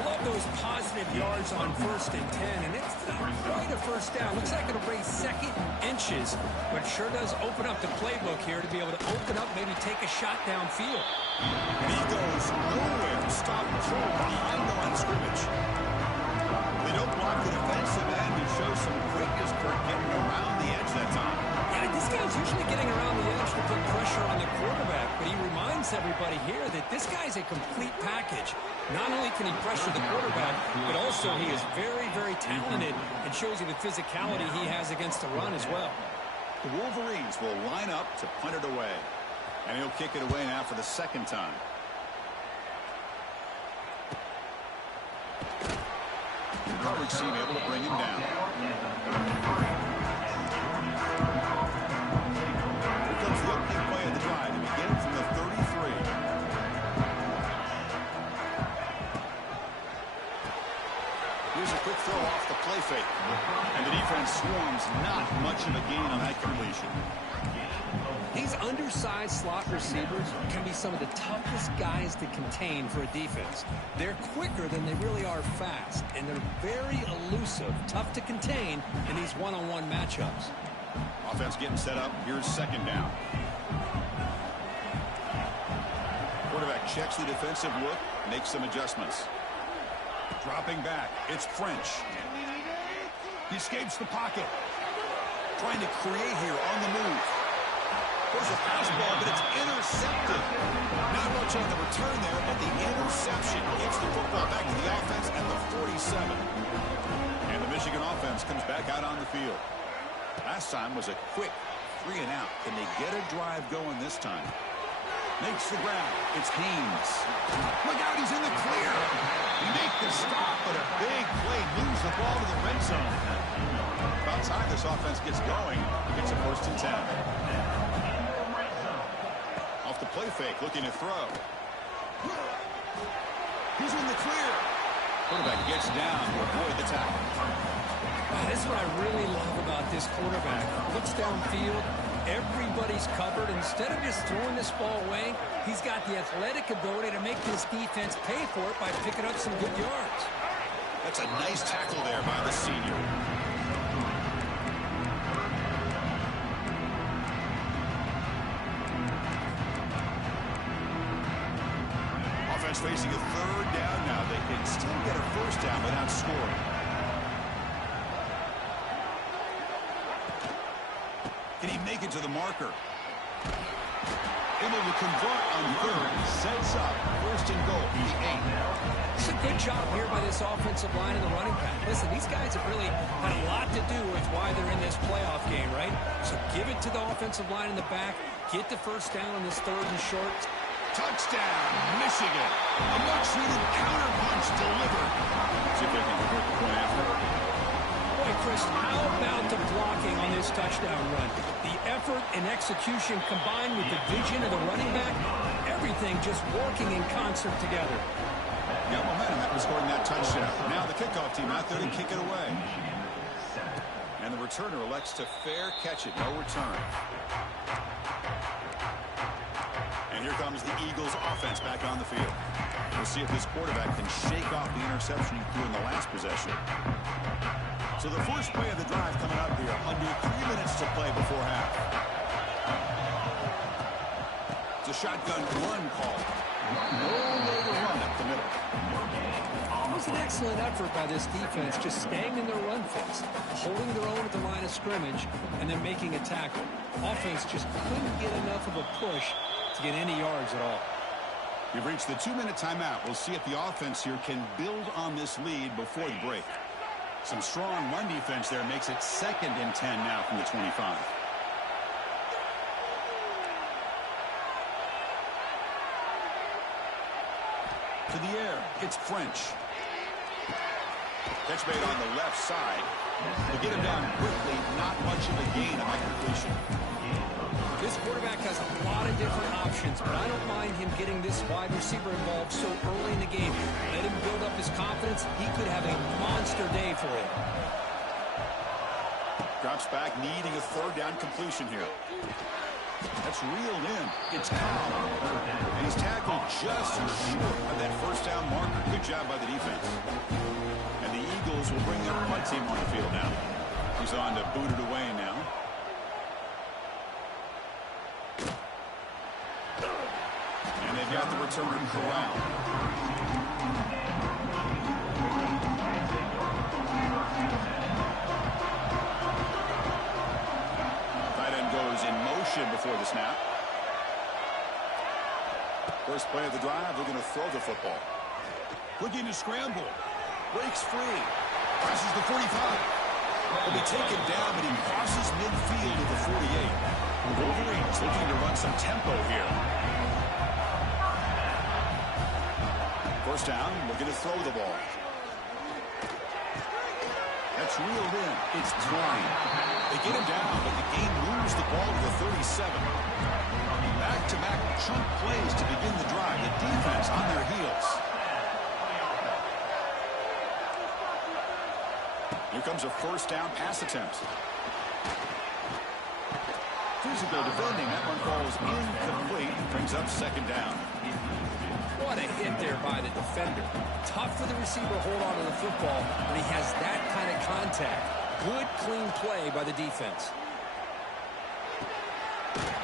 Love those positive yards on 1st and 10, and it's not quite a first down. Looks like it'll raise 2nd inches, but it sure does open up the playbook here to be able to open up, maybe take a shot downfield. And he goes nowhere. Stop control behind the line of scrimmage. They don't block the defensive end. He shows some quickness for getting around the edge that time. Yeah, this guy's usually getting around the edge to put pressure on the quarterback, but he reminds everybody here that this guy's a complete package. Not only can he pressure the quarterback, but also he is very, very talented and shows you the physicality he has against the run as well. The Wolverines will line up to punt it away. And he'll kick it away now for the 2nd time. Coverage team able to bring him down. Here comes the opening play of the drive to begin from the 33. Here's a quick throw off the play fake. And the defense swarms, not much of a gain on that completion. These undersized slot receivers can be some of the toughest guys to contain for a defense. They're quicker than they really are fast, and they're very elusive, tough to contain in these one-on-one matchups. Offense getting set up. Here's 2nd down. Quarterback checks the defensive look, makes some adjustments. Dropping back, it's French. He escapes the pocket. Trying to create here on the move. There's a fastball, but it's intercepted. Not much on the return there, but the interception gets the football back to the offense at the 47. And the Michigan offense comes back out on the field. Last time was a quick 3 and out. Can they get a drive going this time? Makes the ground. It's Haynes. Look out, he's in the clear. He makes the stop, but a big play moves the ball to the red zone. About time this offense gets going. It's a 1st and 10. Off the play fake, looking to throw. He's in the clear. Quarterback gets down to avoid the tackle. This is what I really love about this quarterback. Looks downfield. Everybody's covered. Instead of just throwing this ball away, he's got the athletic ability to make this defense pay for it by picking up some good yards. That's a nice tackle there by the senior. Offense facing a 3rd down now. They can still get a 1st down without scoring. Can he make it to the marker? Able to convert on 3rd. Sets up 1st and goal. The 8. It's a good job here by this offensive line and the running back. Listen, these guys have really had a lot to do with why they're in this playoff game, right? So give it to the offensive line in the back. Get the 1st down on this 3rd and short. Touchdown, Michigan. A much-needed counter-punch delivered. See if they can convert the point after. Boy, Chris, how about the blocking on this touchdown run? The effort and execution combined with the vision of the running back, everything just working in concert together. Got momentum after scoring that touchdown. Now the kickoff team out there to kick it away. And the returner elects to fair catch it. No return. And here comes the Eagles offense back on the field. We'll see if this quarterback can shake off the interception he threw in the last possession. So the first play of the drive coming up here. Under 3 minutes to play before half. It's a shotgun run call. No way to run up the middle. It was an excellent effort by this defense, just staying in their run fix, holding their own at the line of scrimmage, and then making a tackle. Offense just couldn't get enough of a push to get any yards at all. We've reached the 2-minute timeout. We'll see if the offense here can build on this lead before the break. Some strong run defense there makes it 2nd and 10 now from the 25. To the air, it's French. Catch made on the left side. To get him down quickly, not much of a gain on that completion. This quarterback has a lot of different options, but I don't mind him getting this wide receiver involved so early in the game. Let him build up his confidence. He could have a monster day for him. Drops back, needing a 3rd down completion here. That's reeled in. It's Cobb. And he's tackled just short of that first down marker. Good job by the defense. And the Eagles will bring their punt team on the field now. He's on to boot it away now. And they've got the returner corralled. In motion before the snap. First play of the drive, they're going to throw the football. Looking to scramble. Breaks free. Crosses the 45. Will be taken down, but he crosses midfield at the 48. Wolverines looking to run some tempo here. First down, looking to throw the ball. That's reeled in. It's 20. They get him down, but the game moves the ball to the 37. Back-to-back chunk plays to begin the drive. The defense on their heels. Here comes a first down pass attempt. Physical defending. That one falls incomplete. Brings up second down. What a hit there by the defender. Tough for the receiver to hold on to the football when he has that kind of contact. Good, clean play by the defense.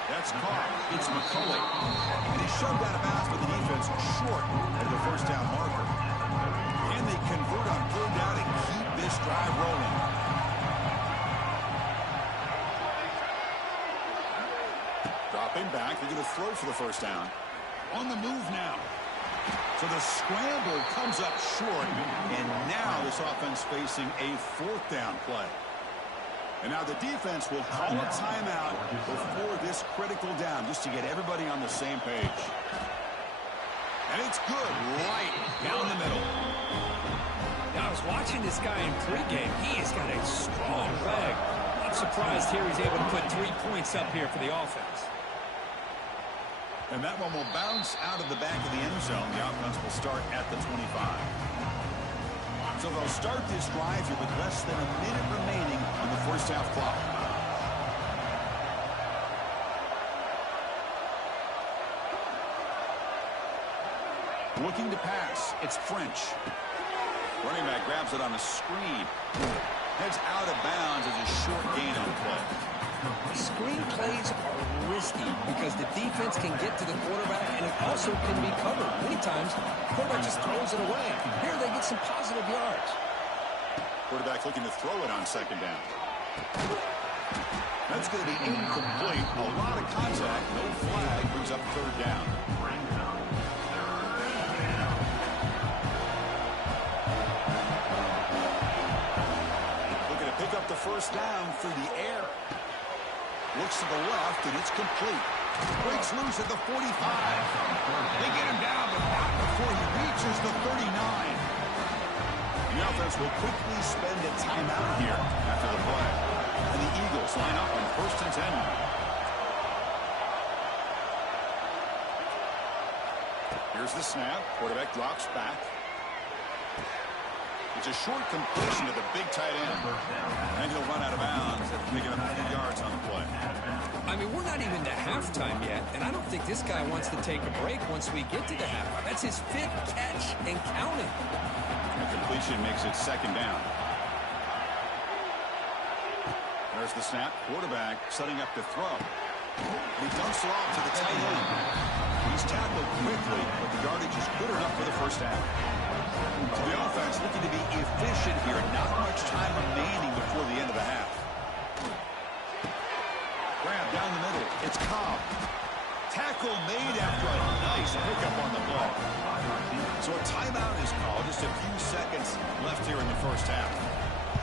That's caught. It's McCulley. And he's shoved out of bounds by the defense short of the first down marker. Can they convert on third down and keep this drive rolling? Dropping back. They're going to throw for the first down. On the move now. So the scramble comes up short, and now this offense facing a fourth down play. And now the defense will call a timeout before this critical down, just to get everybody on the same page. And it's good right down the middle. Now, I was watching this guy in pregame. He has got a strong leg. I'm surprised here he's able to put 3 points up here for the offense. And that one will bounce out of the back of the end zone. The offense will start at the 25. So they'll start this drive here with less than a minute remaining on the first half clock. Looking to pass. It's French. Running back grabs it on a screen. Heads out of bounds as a short gain on the play. Screen plays are risky because the defense can get to the quarterback, and it also can be covered. Many times, the quarterback just throws it away. Here they get some positive yards. Quarterback looking to throw it on second down. That's going to be incomplete. A lot of contact. No flag. Brings up third down. Looking to pick up the first down through the air. Looks to the left, and it's complete. Breaks loose at the 45. They get him down, but not before he reaches the 39. The offense will quickly spend a timeout here after the play. And the Eagles line up on 1st and 10. Here's the snap. Quarterback drops back. It's a short completion to the big tight end. And he'll run out of bounds after picking up 3 yards on the play. I mean, we're not even to halftime yet, and I don't think this guy wants to take a break once we get to the half. That's his 5th catch and counting. The completion makes it second down. There's the snap. Quarterback setting up to throw. He dumps it off to the tight end. He's tackled quickly, but the yardage is good enough for the first down. So the offense looking to be efficient here. Not much time remaining before the end of the half. Grab down the middle. It's Cobb. Tackle made after a nice pickup on the ball. So a timeout is called. Just a few seconds left here in the first half.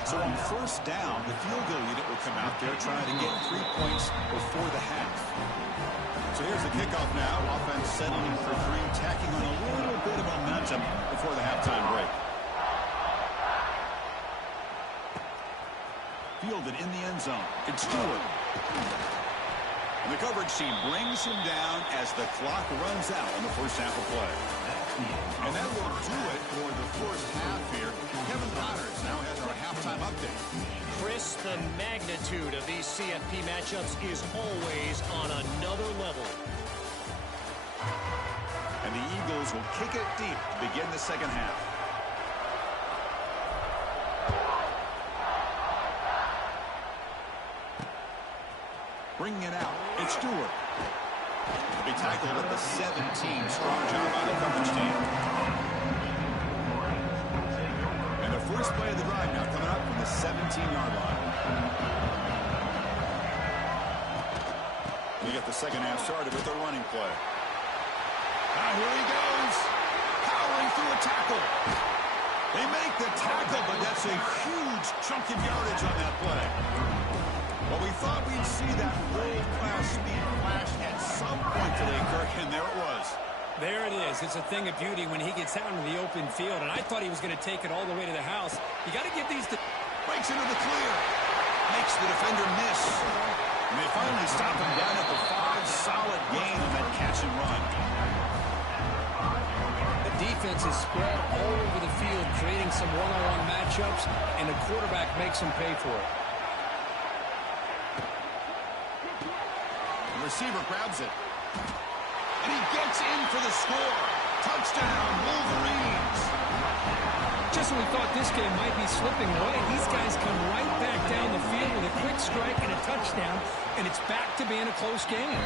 So on first down, the field goal unit will come out there trying to get 3 points before the half. So here's the kickoff now. Offense settling for 3, tacking on a little bit of momentum before the halftime break. Fielded in the end zone. It's Stewart. And the coverage team brings him down as the clock runs out in the first half of play. And that will do it for the first half here. Kevin Connors now has our halftime update. Chris, the magnitude of these CFP matchups is always on another level. And the Eagles will kick it deep to begin the second half. Bringing it out. It's Stewart. He'll be tackled at the 17. Strong job by the coverage team. And the first play of the drive now coming up from the 17-yard line. We get the second half started with a running play. Now here he goes. Powering through a tackle. They make the tackle, but that's a huge chunk of yardage on that play. Well, we thought we'd see that world-class speed flash at some point today, Kirk, and there it was. There it is. It's a thing of beauty when he gets out into the open field, and I thought he was going to take it all the way to the house. You got to give these... Breaks into the clear. Makes the defender miss. And they finally stop him down at the 5. Solid gain on that catch and run. The defense is spread all over the field, creating some one-on-one matchups, and the quarterback makes them pay for it. The receiver grabs it. And he gets in for the score. Touchdown, Wolverines. Just when we thought this game might be slipping away, these guys come right back down the field with a quick strike and a touchdown, and it's back to being a close game.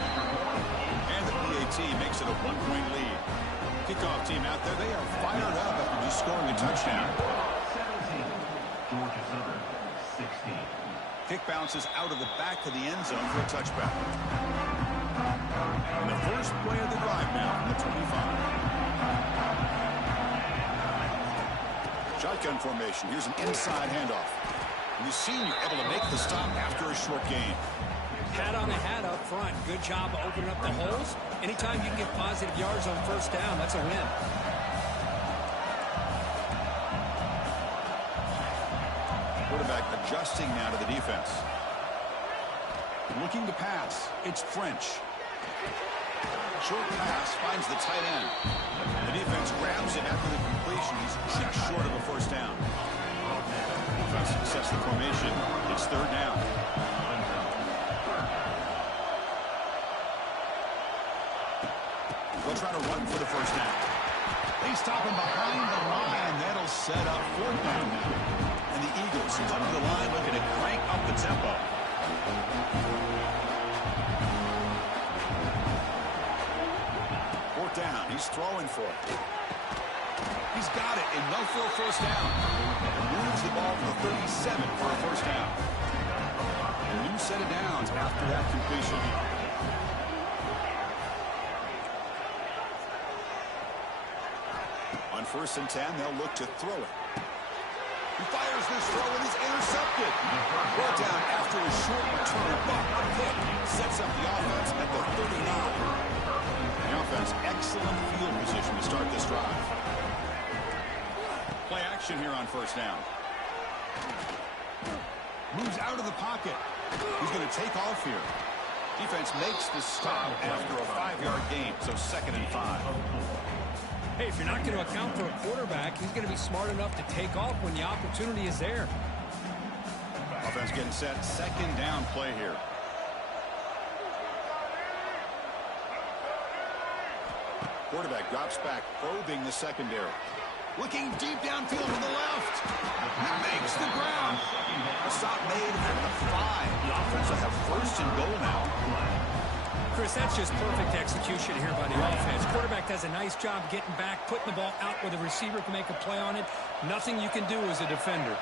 And the PAT makes it a 1-point lead. Kickoff team out there, they are fired up after just scoring a touchdown. 17. Georgia Southern, 16. Kick bounces out of the back of the end zone for a touchback. And the first play of the drive now from the 25. Shotgun formation. Here's an inside handoff. And the senior able to make the stop after a short gain. Hat on the hat up front. Good job of opening up the holes. Anytime you can get positive yards on first down, that's a win. Quarterback adjusting now to the defense. Looking to pass. It's French. Short pass finds the tight end. The defense grabs him after the completion. He's just short of a first down. Defense sets the formation. It's third down. They'll try to run for the first down. They stop him behind the line. That'll set up fourth down now. And the Eagles come to the line looking to crank up the tempo. Fourth down. He's throwing for it. He's got it, and no for a first down. And moves the ball to the 37 for a first down. A new set of downs after that completion. On 1st and 10, they'll look to throw it. He fires this throw and is intercepted. Brought down after a short return, but a pick sets up the offense at the 39. The offense, excellent field position to start this drive. Play action here on first down. Moves out of the pocket. He's going to take off here. Defense makes the stop after a 5-yard gain, so 2nd and 5. Hey, if you're not going to account for a quarterback, he's going to be smart enough to take off when the opportunity is there. Offense getting set. 2nd down play here. Quarterback drops back, probing the secondary. Looking deep downfield to the left. He makes the ground. A stop made at the 5. The offense will have 1st and goal now. Chris, that's just perfect execution here by the offense. Quarterback does a nice job getting back, putting the ball out where the receiver can make a play on it. Nothing you can do as a defender.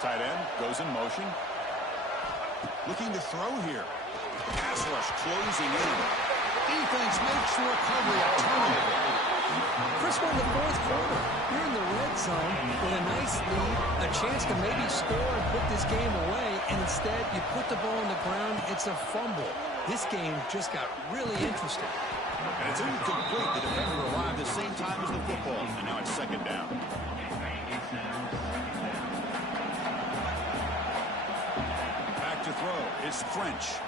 Tight end goes in motion. Looking to throw here. Pass rush closing in. Defense makes the recovery a turnover. Chris, we're in the 4th quarter. You're in the red zone with a nice lead, a chance to maybe score and put this game away, and instead you put the ball on the ground. It's a fumble. This game just got really interesting. And it's incomplete. The defender arrived at the same time as the football, and now it's 2nd down. Back to throw. It's French.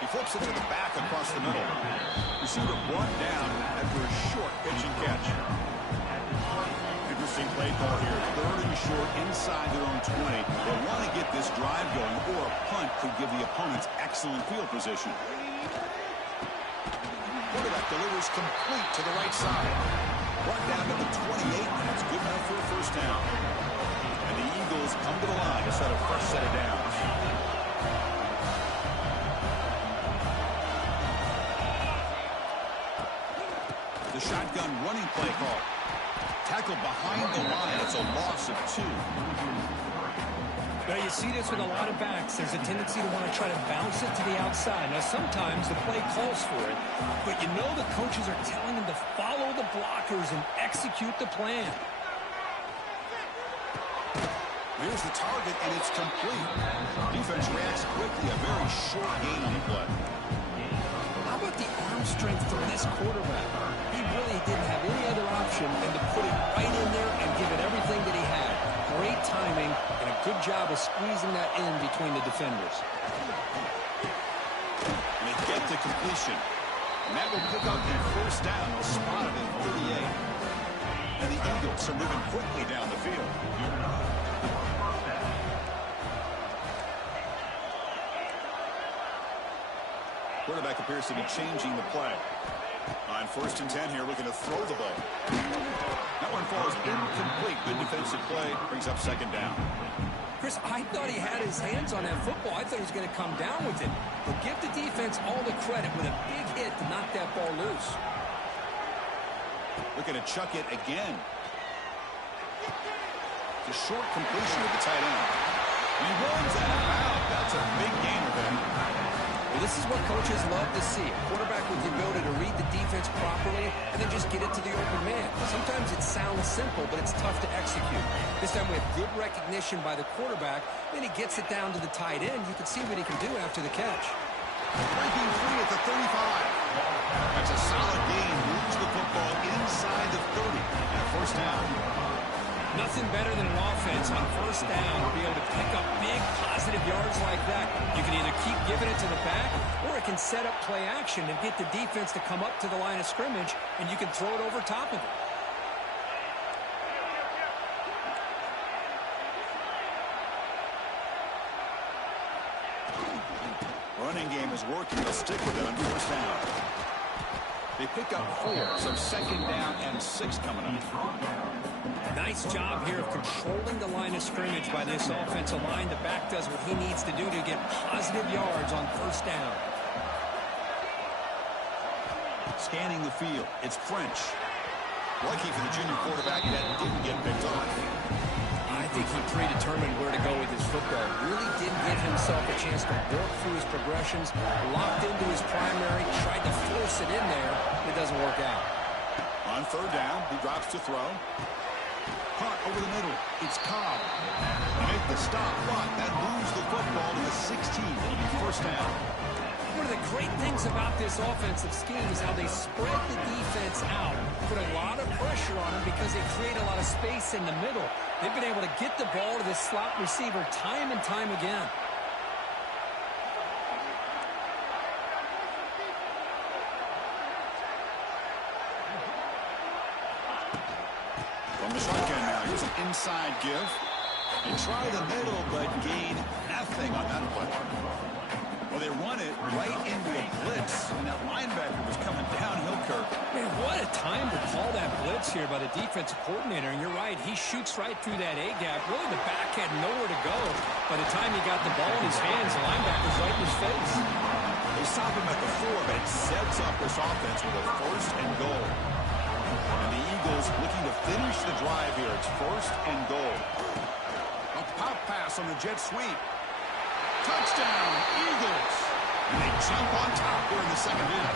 He flips it to the back across across the middle. Receiver brought down after a short pitch and catch. Interesting play call here. 3rd and short inside their own 20. They want to get this drive going, or a punt could give the opponents excellent field position. Quarterback delivers complete to the right side. Brought down to the 28, and that's good enough for a first down. And the Eagles come to the line to set a fresh set of downs. The shotgun running play call. Tackled behind the line. It's a loss of 2. Now, you see this with a lot of backs. There's a tendency to want to try to bounce it to the outside. Now, sometimes the play calls for it, but you know the coaches are telling them to follow the blockers and execute the plan. Here's the target, and it's complete. Defense reacts quickly. A very short gain on the play. How about the arm strength from this quarterback? He really didn't have any other option than to put it right in there and give it everything that he had. Great timing and a good job of squeezing that in between the defenders. And they get to completion. And that will pick up the first down. They'll spot it at 38. And the Eagles are moving quickly down the field. Quarterback appears to be changing the play. On 1st and 10 here, looking to throw the ball. That one falls incomplete. Good defensive play. Brings up 2nd down. Chris, I thought he had his hands on that football. I thought he was going to come down with it. But give the defense all the credit with a big hit to knock that ball loose. Looking to chuck it again. It's a short completion with the tight end. He runs out. That's a big gainer there. Well, this is what coaches love to see. A quarterback with the ability to read the defense properly and then just get it to the open man. Sometimes it sounds simple, but it's tough to execute. This time we have good recognition by the quarterback. Then he gets it down to the tight end. You can see what he can do after the catch. Breaking free at the 35. That's a solid gain. Moves the football inside the 30. And 1st down. Nothing better than an offense on 1st down to be able to pick up big positive yards like that. You can either keep giving it to the back, or it can set up play action and get the defense to come up to the line of scrimmage, and you can throw it over top of it. Running game is working. They'll stick with it on 1st down. They pick up 4, so 2nd down and 6 coming up. Nice job here of controlling the line of scrimmage by this offensive line. The back does what he needs to do to get positive yards on 1st down. Scanning the field. It's French. Lucky for the junior quarterback that didn't get picked off. I think he predetermined where to go with his football. Really didn't give himself a chance to work through his progressions. Locked into his primary, tried to force it in there. It doesn't work out. On 3rd down, he drops to throw. Caught over the middle. It's Cobb. Make the stop, but that moves the football to the 16. It'll be 1st down. One of the great things about this offensive scheme is how they spread the defense out, put a lot of pressure on them because they create a lot of space in the middle. They've been able to get the ball to the slot receiver time and time again. From the shotgun now, here's an inside give. They try the middle, but gain nothing on that play. Well, they run it right into a blitz, and that linebacker was coming downhill, Kirk. Man, what a time to call that blitz here by the defensive coordinator. And you're right, he shoots right through that A-gap. Really, the back had nowhere to go. By the time he got the ball in his hands, the linebacker's right in his face. They stop him at the 4, but it sets up this offense with a 1st and goal. And the Eagles looking to finish the drive here. It's 1st and goal. A pop pass on the jet sweep. Touchdown, Eagles! And they jump on top here in the 2nd half.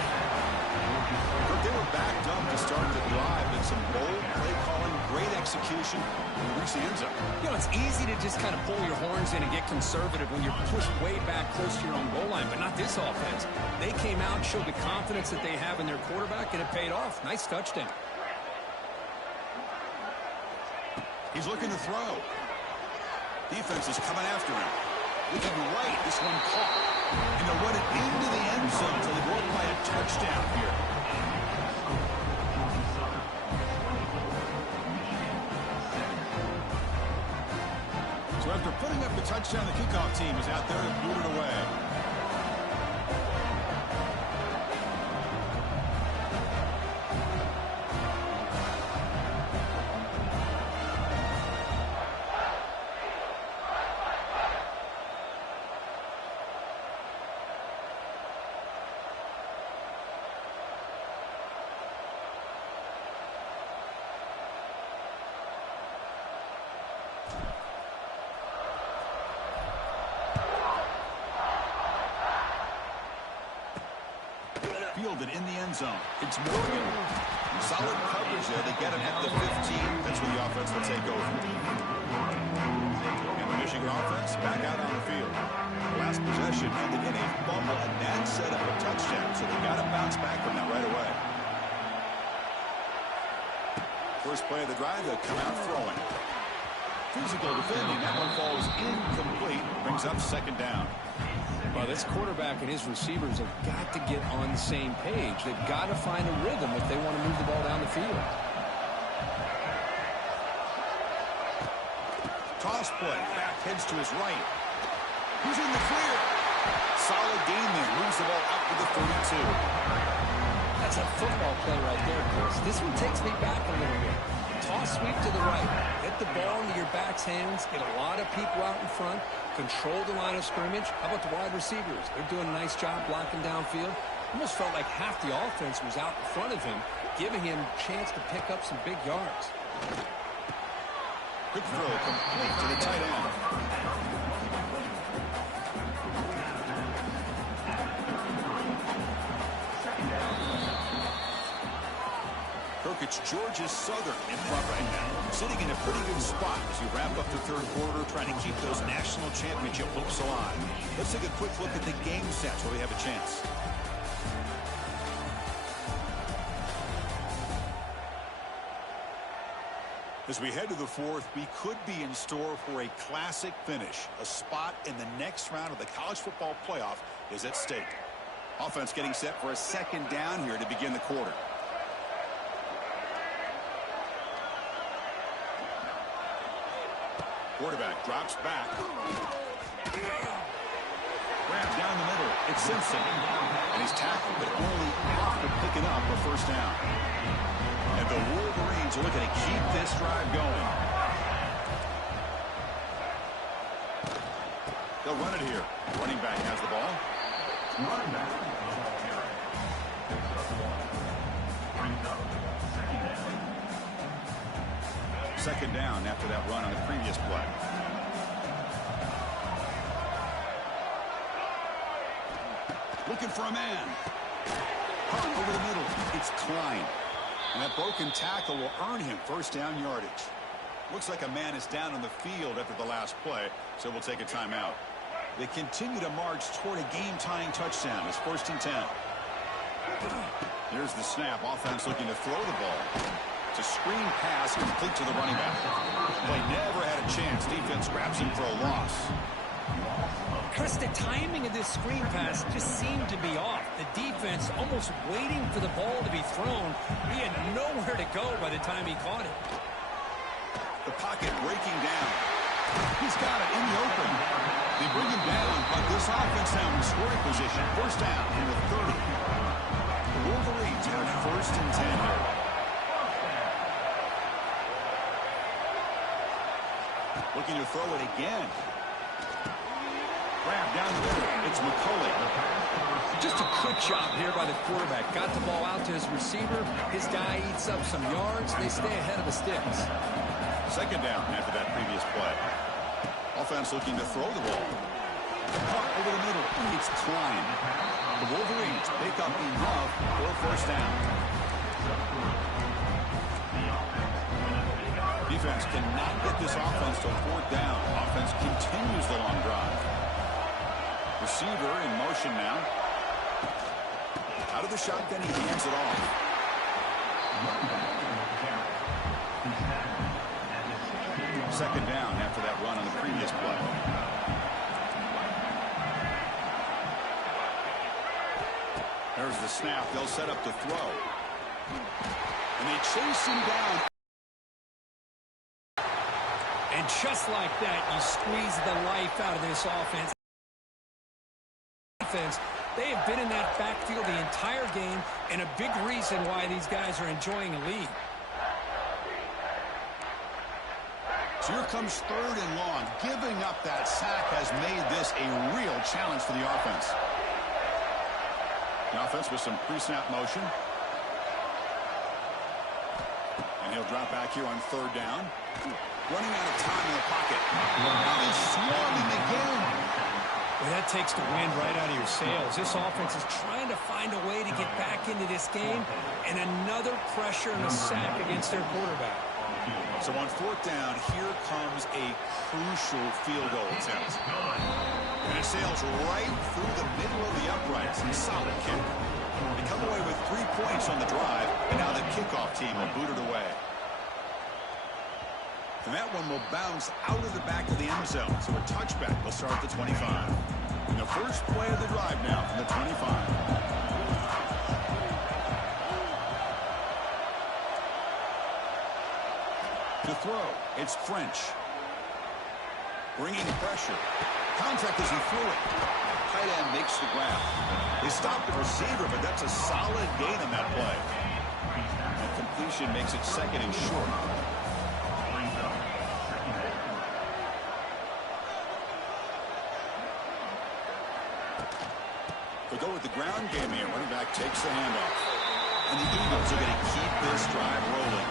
But they were backed up to start the drive, and some bold play calling, great execution, and reach the end zone. You know, it's easy to just kind of pull your horns in and get conservative when you're pushed way back close to your own goal line, but not this offense. They came out, showed the confidence that they have in their quarterback, and it paid off. Nice touchdown. He's looking to throw. Defense is coming after him. Looking right, this one caught. And they'll run it into the end zone until they go up by a touchdown here. So after putting up the touchdown, the kickoff team is out there and boot it away. Fielded in the end zone. It's Morgan. Solid coverage there. They get him at the 15. That's where the offense will take over. And the Michigan offense back out on the field. Last possession ended in a fumble, and that set up a touchdown. So they got to bounce back from that right away. First play of the drive, they'll come out throwing. Physical defending. That one falls incomplete. Brings up second down. Well, this quarterback and his receivers have got to get on the same page. They've got to find a rhythm if they want to move the ball down the field. Toss play. Back heads to his right. He's in the clear. Solid game there. Moves the ball out to the 32. That's a football play right there, Chris. This one takes me back a little bit. Toss sweep to the right. Get the ball into your back's hands. Get a lot of people out in front. Control the line of scrimmage. How about the wide receivers? They're doing a nice job blocking downfield. Almost felt like half the offense was out in front of him, giving him a chance to pick up some big yards. Good throw, complete to the tight end. It's Georgia Southern in front right now, sitting in a pretty good spot as you wrap up the third quarter, trying to keep those national championship hopes alive. Let's take a quick look at the game stats where we have a chance. As we head to the fourth, we could be in store for a classic finish. A spot in the next round of the college football playoff is at stake. Offense getting set for a second down here to begin the quarter. Quarterback drops back. Grab down the middle. It's Simpson. And he's tackled, but only after picking up a first down. And the Wolverines are looking to keep this drive going. They'll run it here. Running back has the ball. Running back. Second down after that run on the previous play. Looking for a man. Hop over the middle. It's Klein. And that broken tackle will earn him first down yardage. Looks like a man is down on the field after the last play, so we'll take a timeout. They continue to march toward a game-tying touchdown. It's 1st and 10. Here's the snap. Offense looking to throw the ball. It's a screen pass complete to the running back. Play never had a chance. Defense grabs him for a loss. Chris, the timing of this screen pass just seemed to be off. The defense almost waiting for the ball to be thrown. He had nowhere to go by the time he caught it. The pocket breaking down. He's got it in the open. They bring him down, but this offense now in scoring position. First down in the 30. The Wolverines have 1st and 10 here. Looking to throw it again. Grab down the middle. It's McCulley. Just a quick job here by the quarterback. Got the ball out to his receiver. His guy eats up some yards. They stay ahead of the sticks. Second down after that previous play. Offense looking to throw the ball. Caught over the middle. It's Klein. The Wolverines pick up enough for first down. Defense cannot get this offense to 4th down. Offense continues the long drive. Receiver in motion now. Out of the shotgun, he hands it off. Second down after that run on the previous play. There's the snap. They'll set up to throw. And they chase him down. And just like that, you squeeze the life out of this offense. They have been in that backfield the entire game, and a big reason why these guys are enjoying a lead. So here comes 3rd and long. Giving up that sack has made this a real challenge for the offense. The offense with some pre-snap motion. And he'll drop back here on 3rd down. Running out of time in the pocket. Now he's swarming again. Well, that takes the wind right out of your sails. This offense is trying to find a way to get back into this game, and another pressure and a sack against their quarterback. So on 4th down, here comes a crucial field goal attempt. And it sails right through the middle of the uprights. Solid kick. They come away with 3 points on the drive, and now the kickoff team will boot it away. And that one will bounce out of the back of the end zone. So a touchback will start at the 25. And the first play of the drive now from the 25. To throw, it's French. Bringing pressure. Contact as he threw it. Tight end makes the grab. They stopped the receiver, but that's a solid gain on that play. And completion makes it 2nd and short. They go with the ground game here. Running back takes the handoff. And the Eagles are going to keep this drive rolling.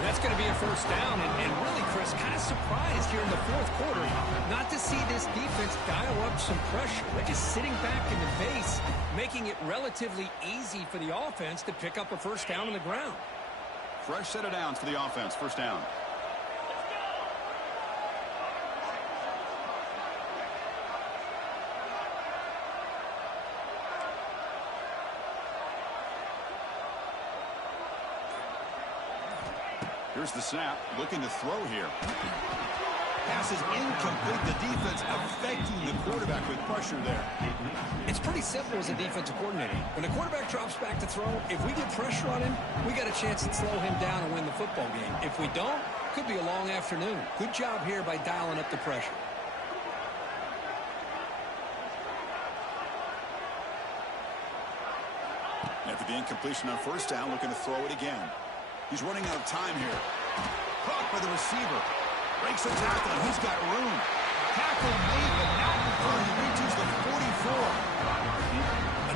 And that's going to be a 1st down. And really, Chris, kind of surprised here in the 4th quarter not to see this defense dial up some pressure. They're just sitting back in the base, making it relatively easy for the offense to pick up a 1st down on the ground. Fresh set of downs for the offense. 1st down. Here's the snap, looking to throw here. Pass is incomplete. The defense affecting the quarterback with pressure there. It's pretty simple as a defensive coordinator. When the quarterback drops back to throw, if we get pressure on him, we got a chance to slow him down and win the football game. If we don't, could be a long afternoon. Good job here by dialing up the pressure. After the incompletion on 1st down, looking to throw it again. He's running out of time here. Caught by the receiver. Breaks the tackle, and he's got room. Tackle made, but not before he reaches the 44.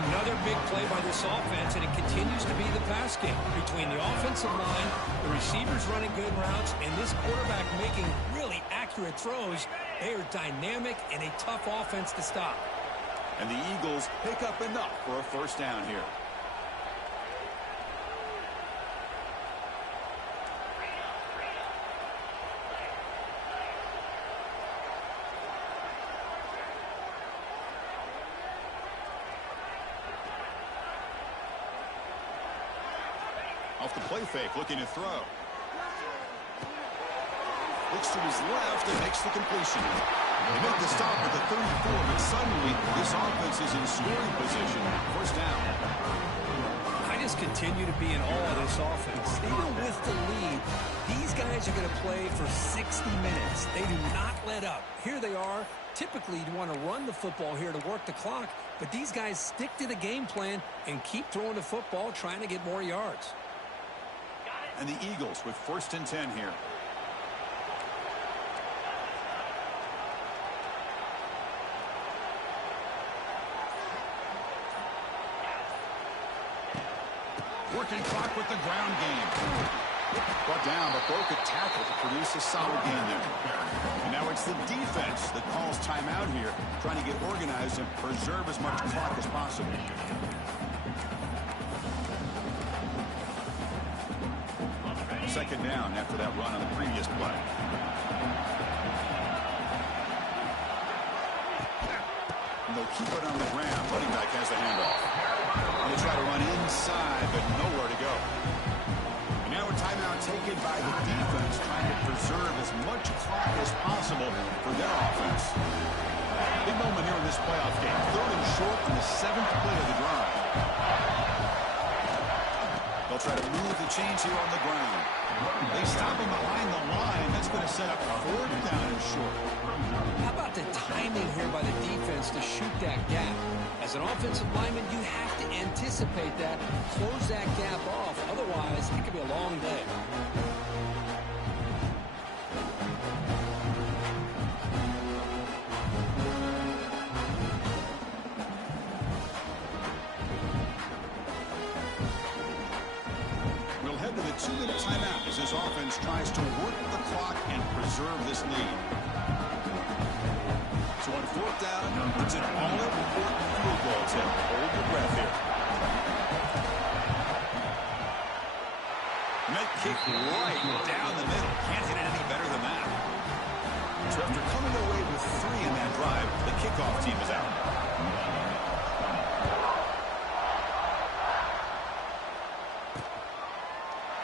Another big play by this offense, and it continues to be the pass game. Between the offensive line, the receivers running good routes, and this quarterback making really accurate throws, they are dynamic and a tough offense to stop. And the Eagles pick up enough for a 1st down here. Off the play fake, looking to throw. Looks to his left and makes the completion. They make the stop at the 34, but suddenly this offense is in scoring position. 1st down. I just continue to be in awe of this offense. Even with the lead, these guys are going to play for 60 minutes. They do not let up. Here they are. Typically, you want to run the football here to work the clock, but these guys stick to the game plan and keep throwing the football, trying to get more yards. And the Eagles with 1st and 10 here. Working clock with the ground game. Brought down, but broke a tackle to produce a solid gain there. And now it's the defense that calls timeout here, trying to get organized and preserve as much clock as possible. Second down after that run on the previous play. And they'll keep it on the ground. Running back has the handoff. And they try to run inside, but nowhere to go. And now a timeout taken by the defense, trying to preserve as much clock as possible for their offense. Big moment here in this playoff game. 3rd and short on the 7th play of the drive. They'll try to move the chains here on the ground. They stop him behind the line. That's going to set up 4th down and short. How about the timing here by the defense to shoot that gap? As an offensive lineman, you have to anticipate that, close that gap off. Otherwise, it could be a long day. We'll head to the 2-minute timeout as this offense tries to work the clock and preserve this lead. So on 4th down, it's an all-important field goal attempt. Hold your breath here. Net kick right down the middle. Can't hit it any better than that. So after coming away with 3 in that drive, the kickoff team is out.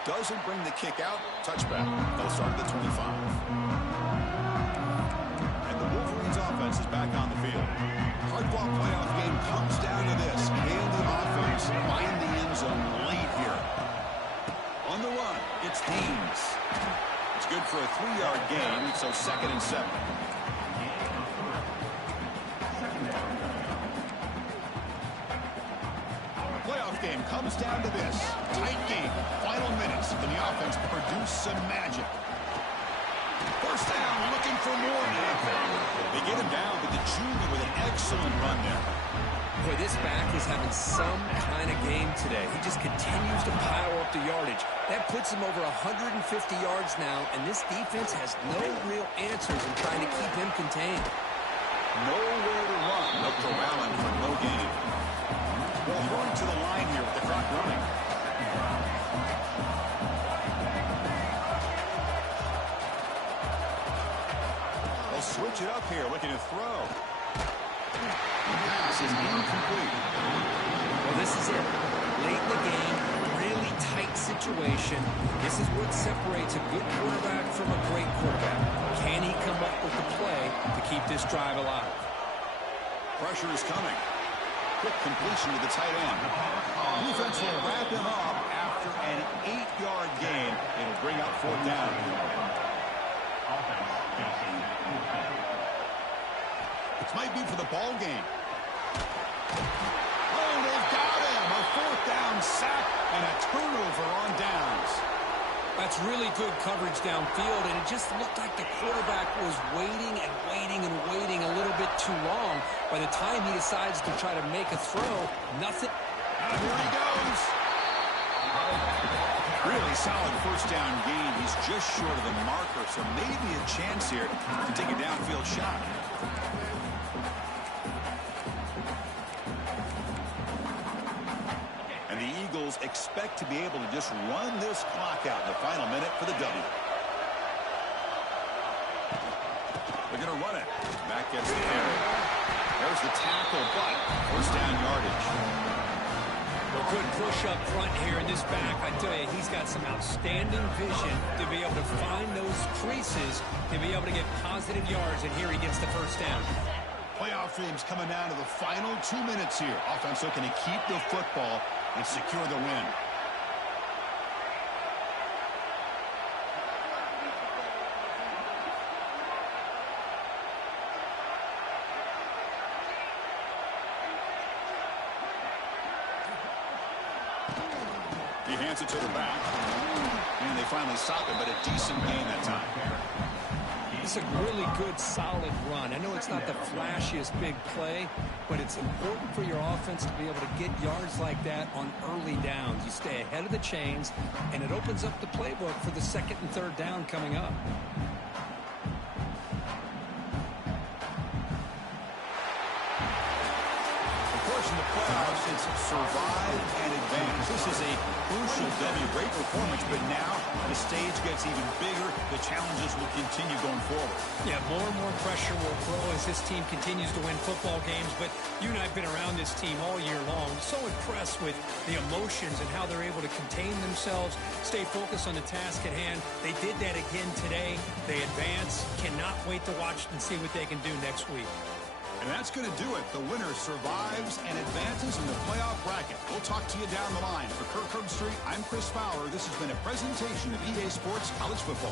Doesn't bring the kick out. Touchback. They'll start at the 25. Offense is back on the field. Hardball playoff game comes down to this. Can the offense find the end zone late here? On the run, it's Haynes. It's good for a 3-yard gain, so 2nd and 7. Playoff game comes down to this. Tight game. Final minutes. Can the offense produce some magic? 1st down, looking for more. They get him down, but the junior with an excellent run there. Boy, this back is having some kind of game today. He just continues to pile up the yardage. That puts him over 150 yards now, and this defense has no real answers in trying to keep him contained. Nowhere to run. They'll corral him for no gain. Well, going to the line here with the clock running. Switch it up here, looking to throw. The pass is incomplete. Well, this is it. Late in the game, really tight situation. This is what separates a good quarterback from a great quarterback. Can he come up with the play to keep this drive alive? Pressure is coming. Quick completion to the tight end. Defense will wrap him up after an 8-yard gain. It'll bring up 4th down. This might be for the ball game. Oh, they've got him. A 4th down sack and a turnover on downs. That's really good coverage downfield, and it just looked like the quarterback was waiting and waiting and waiting a little bit too long. By the time he decides to try to make a throw, nothing. And here he goes. Really solid 1st down gain. He's just short of the marker, so maybe a chance here to take a downfield shot. And the Eagles expect to be able to just run this clock out in the final minute for the W. They're going to run it. Back gets the carry. There's the tackle, but 1st down yardage. A good push up front here in this back. I tell you, he's got some outstanding vision to be able to find those creases, to be able to get positive yards, and here he gets the 1st down. Playoff games coming down to the final 2 minutes here. Offense looking to keep the football and secure the win. He hands it to the back. And they finally stop it, but a decent gain that time. It's a really good, solid run. I know it's not the flashiest big play, but it's important for your offense to be able to get yards like that on early downs. You stay ahead of the chains, and it opens up the playbook for the 2nd and 3rd down coming up. In the playoffs, it's survive and advance. This is a crucial W. Great performance, but now the stage gets even bigger. The challenges will continue going forward. Yeah, more and more pressure will grow as this team continues to win football games. But you and I have been around this team all year long. So impressed with the emotions and how they're able to contain themselves, stay focused on the task at hand. They did that again today. They advance. Cannot wait to watch and see what they can do next week. And that's going to do it. The winner survives and advances in the playoff bracket. We'll talk to you down the line. For Kirk Herbstreit, I'm Chris Fowler. This has been a presentation of EA Sports College Football.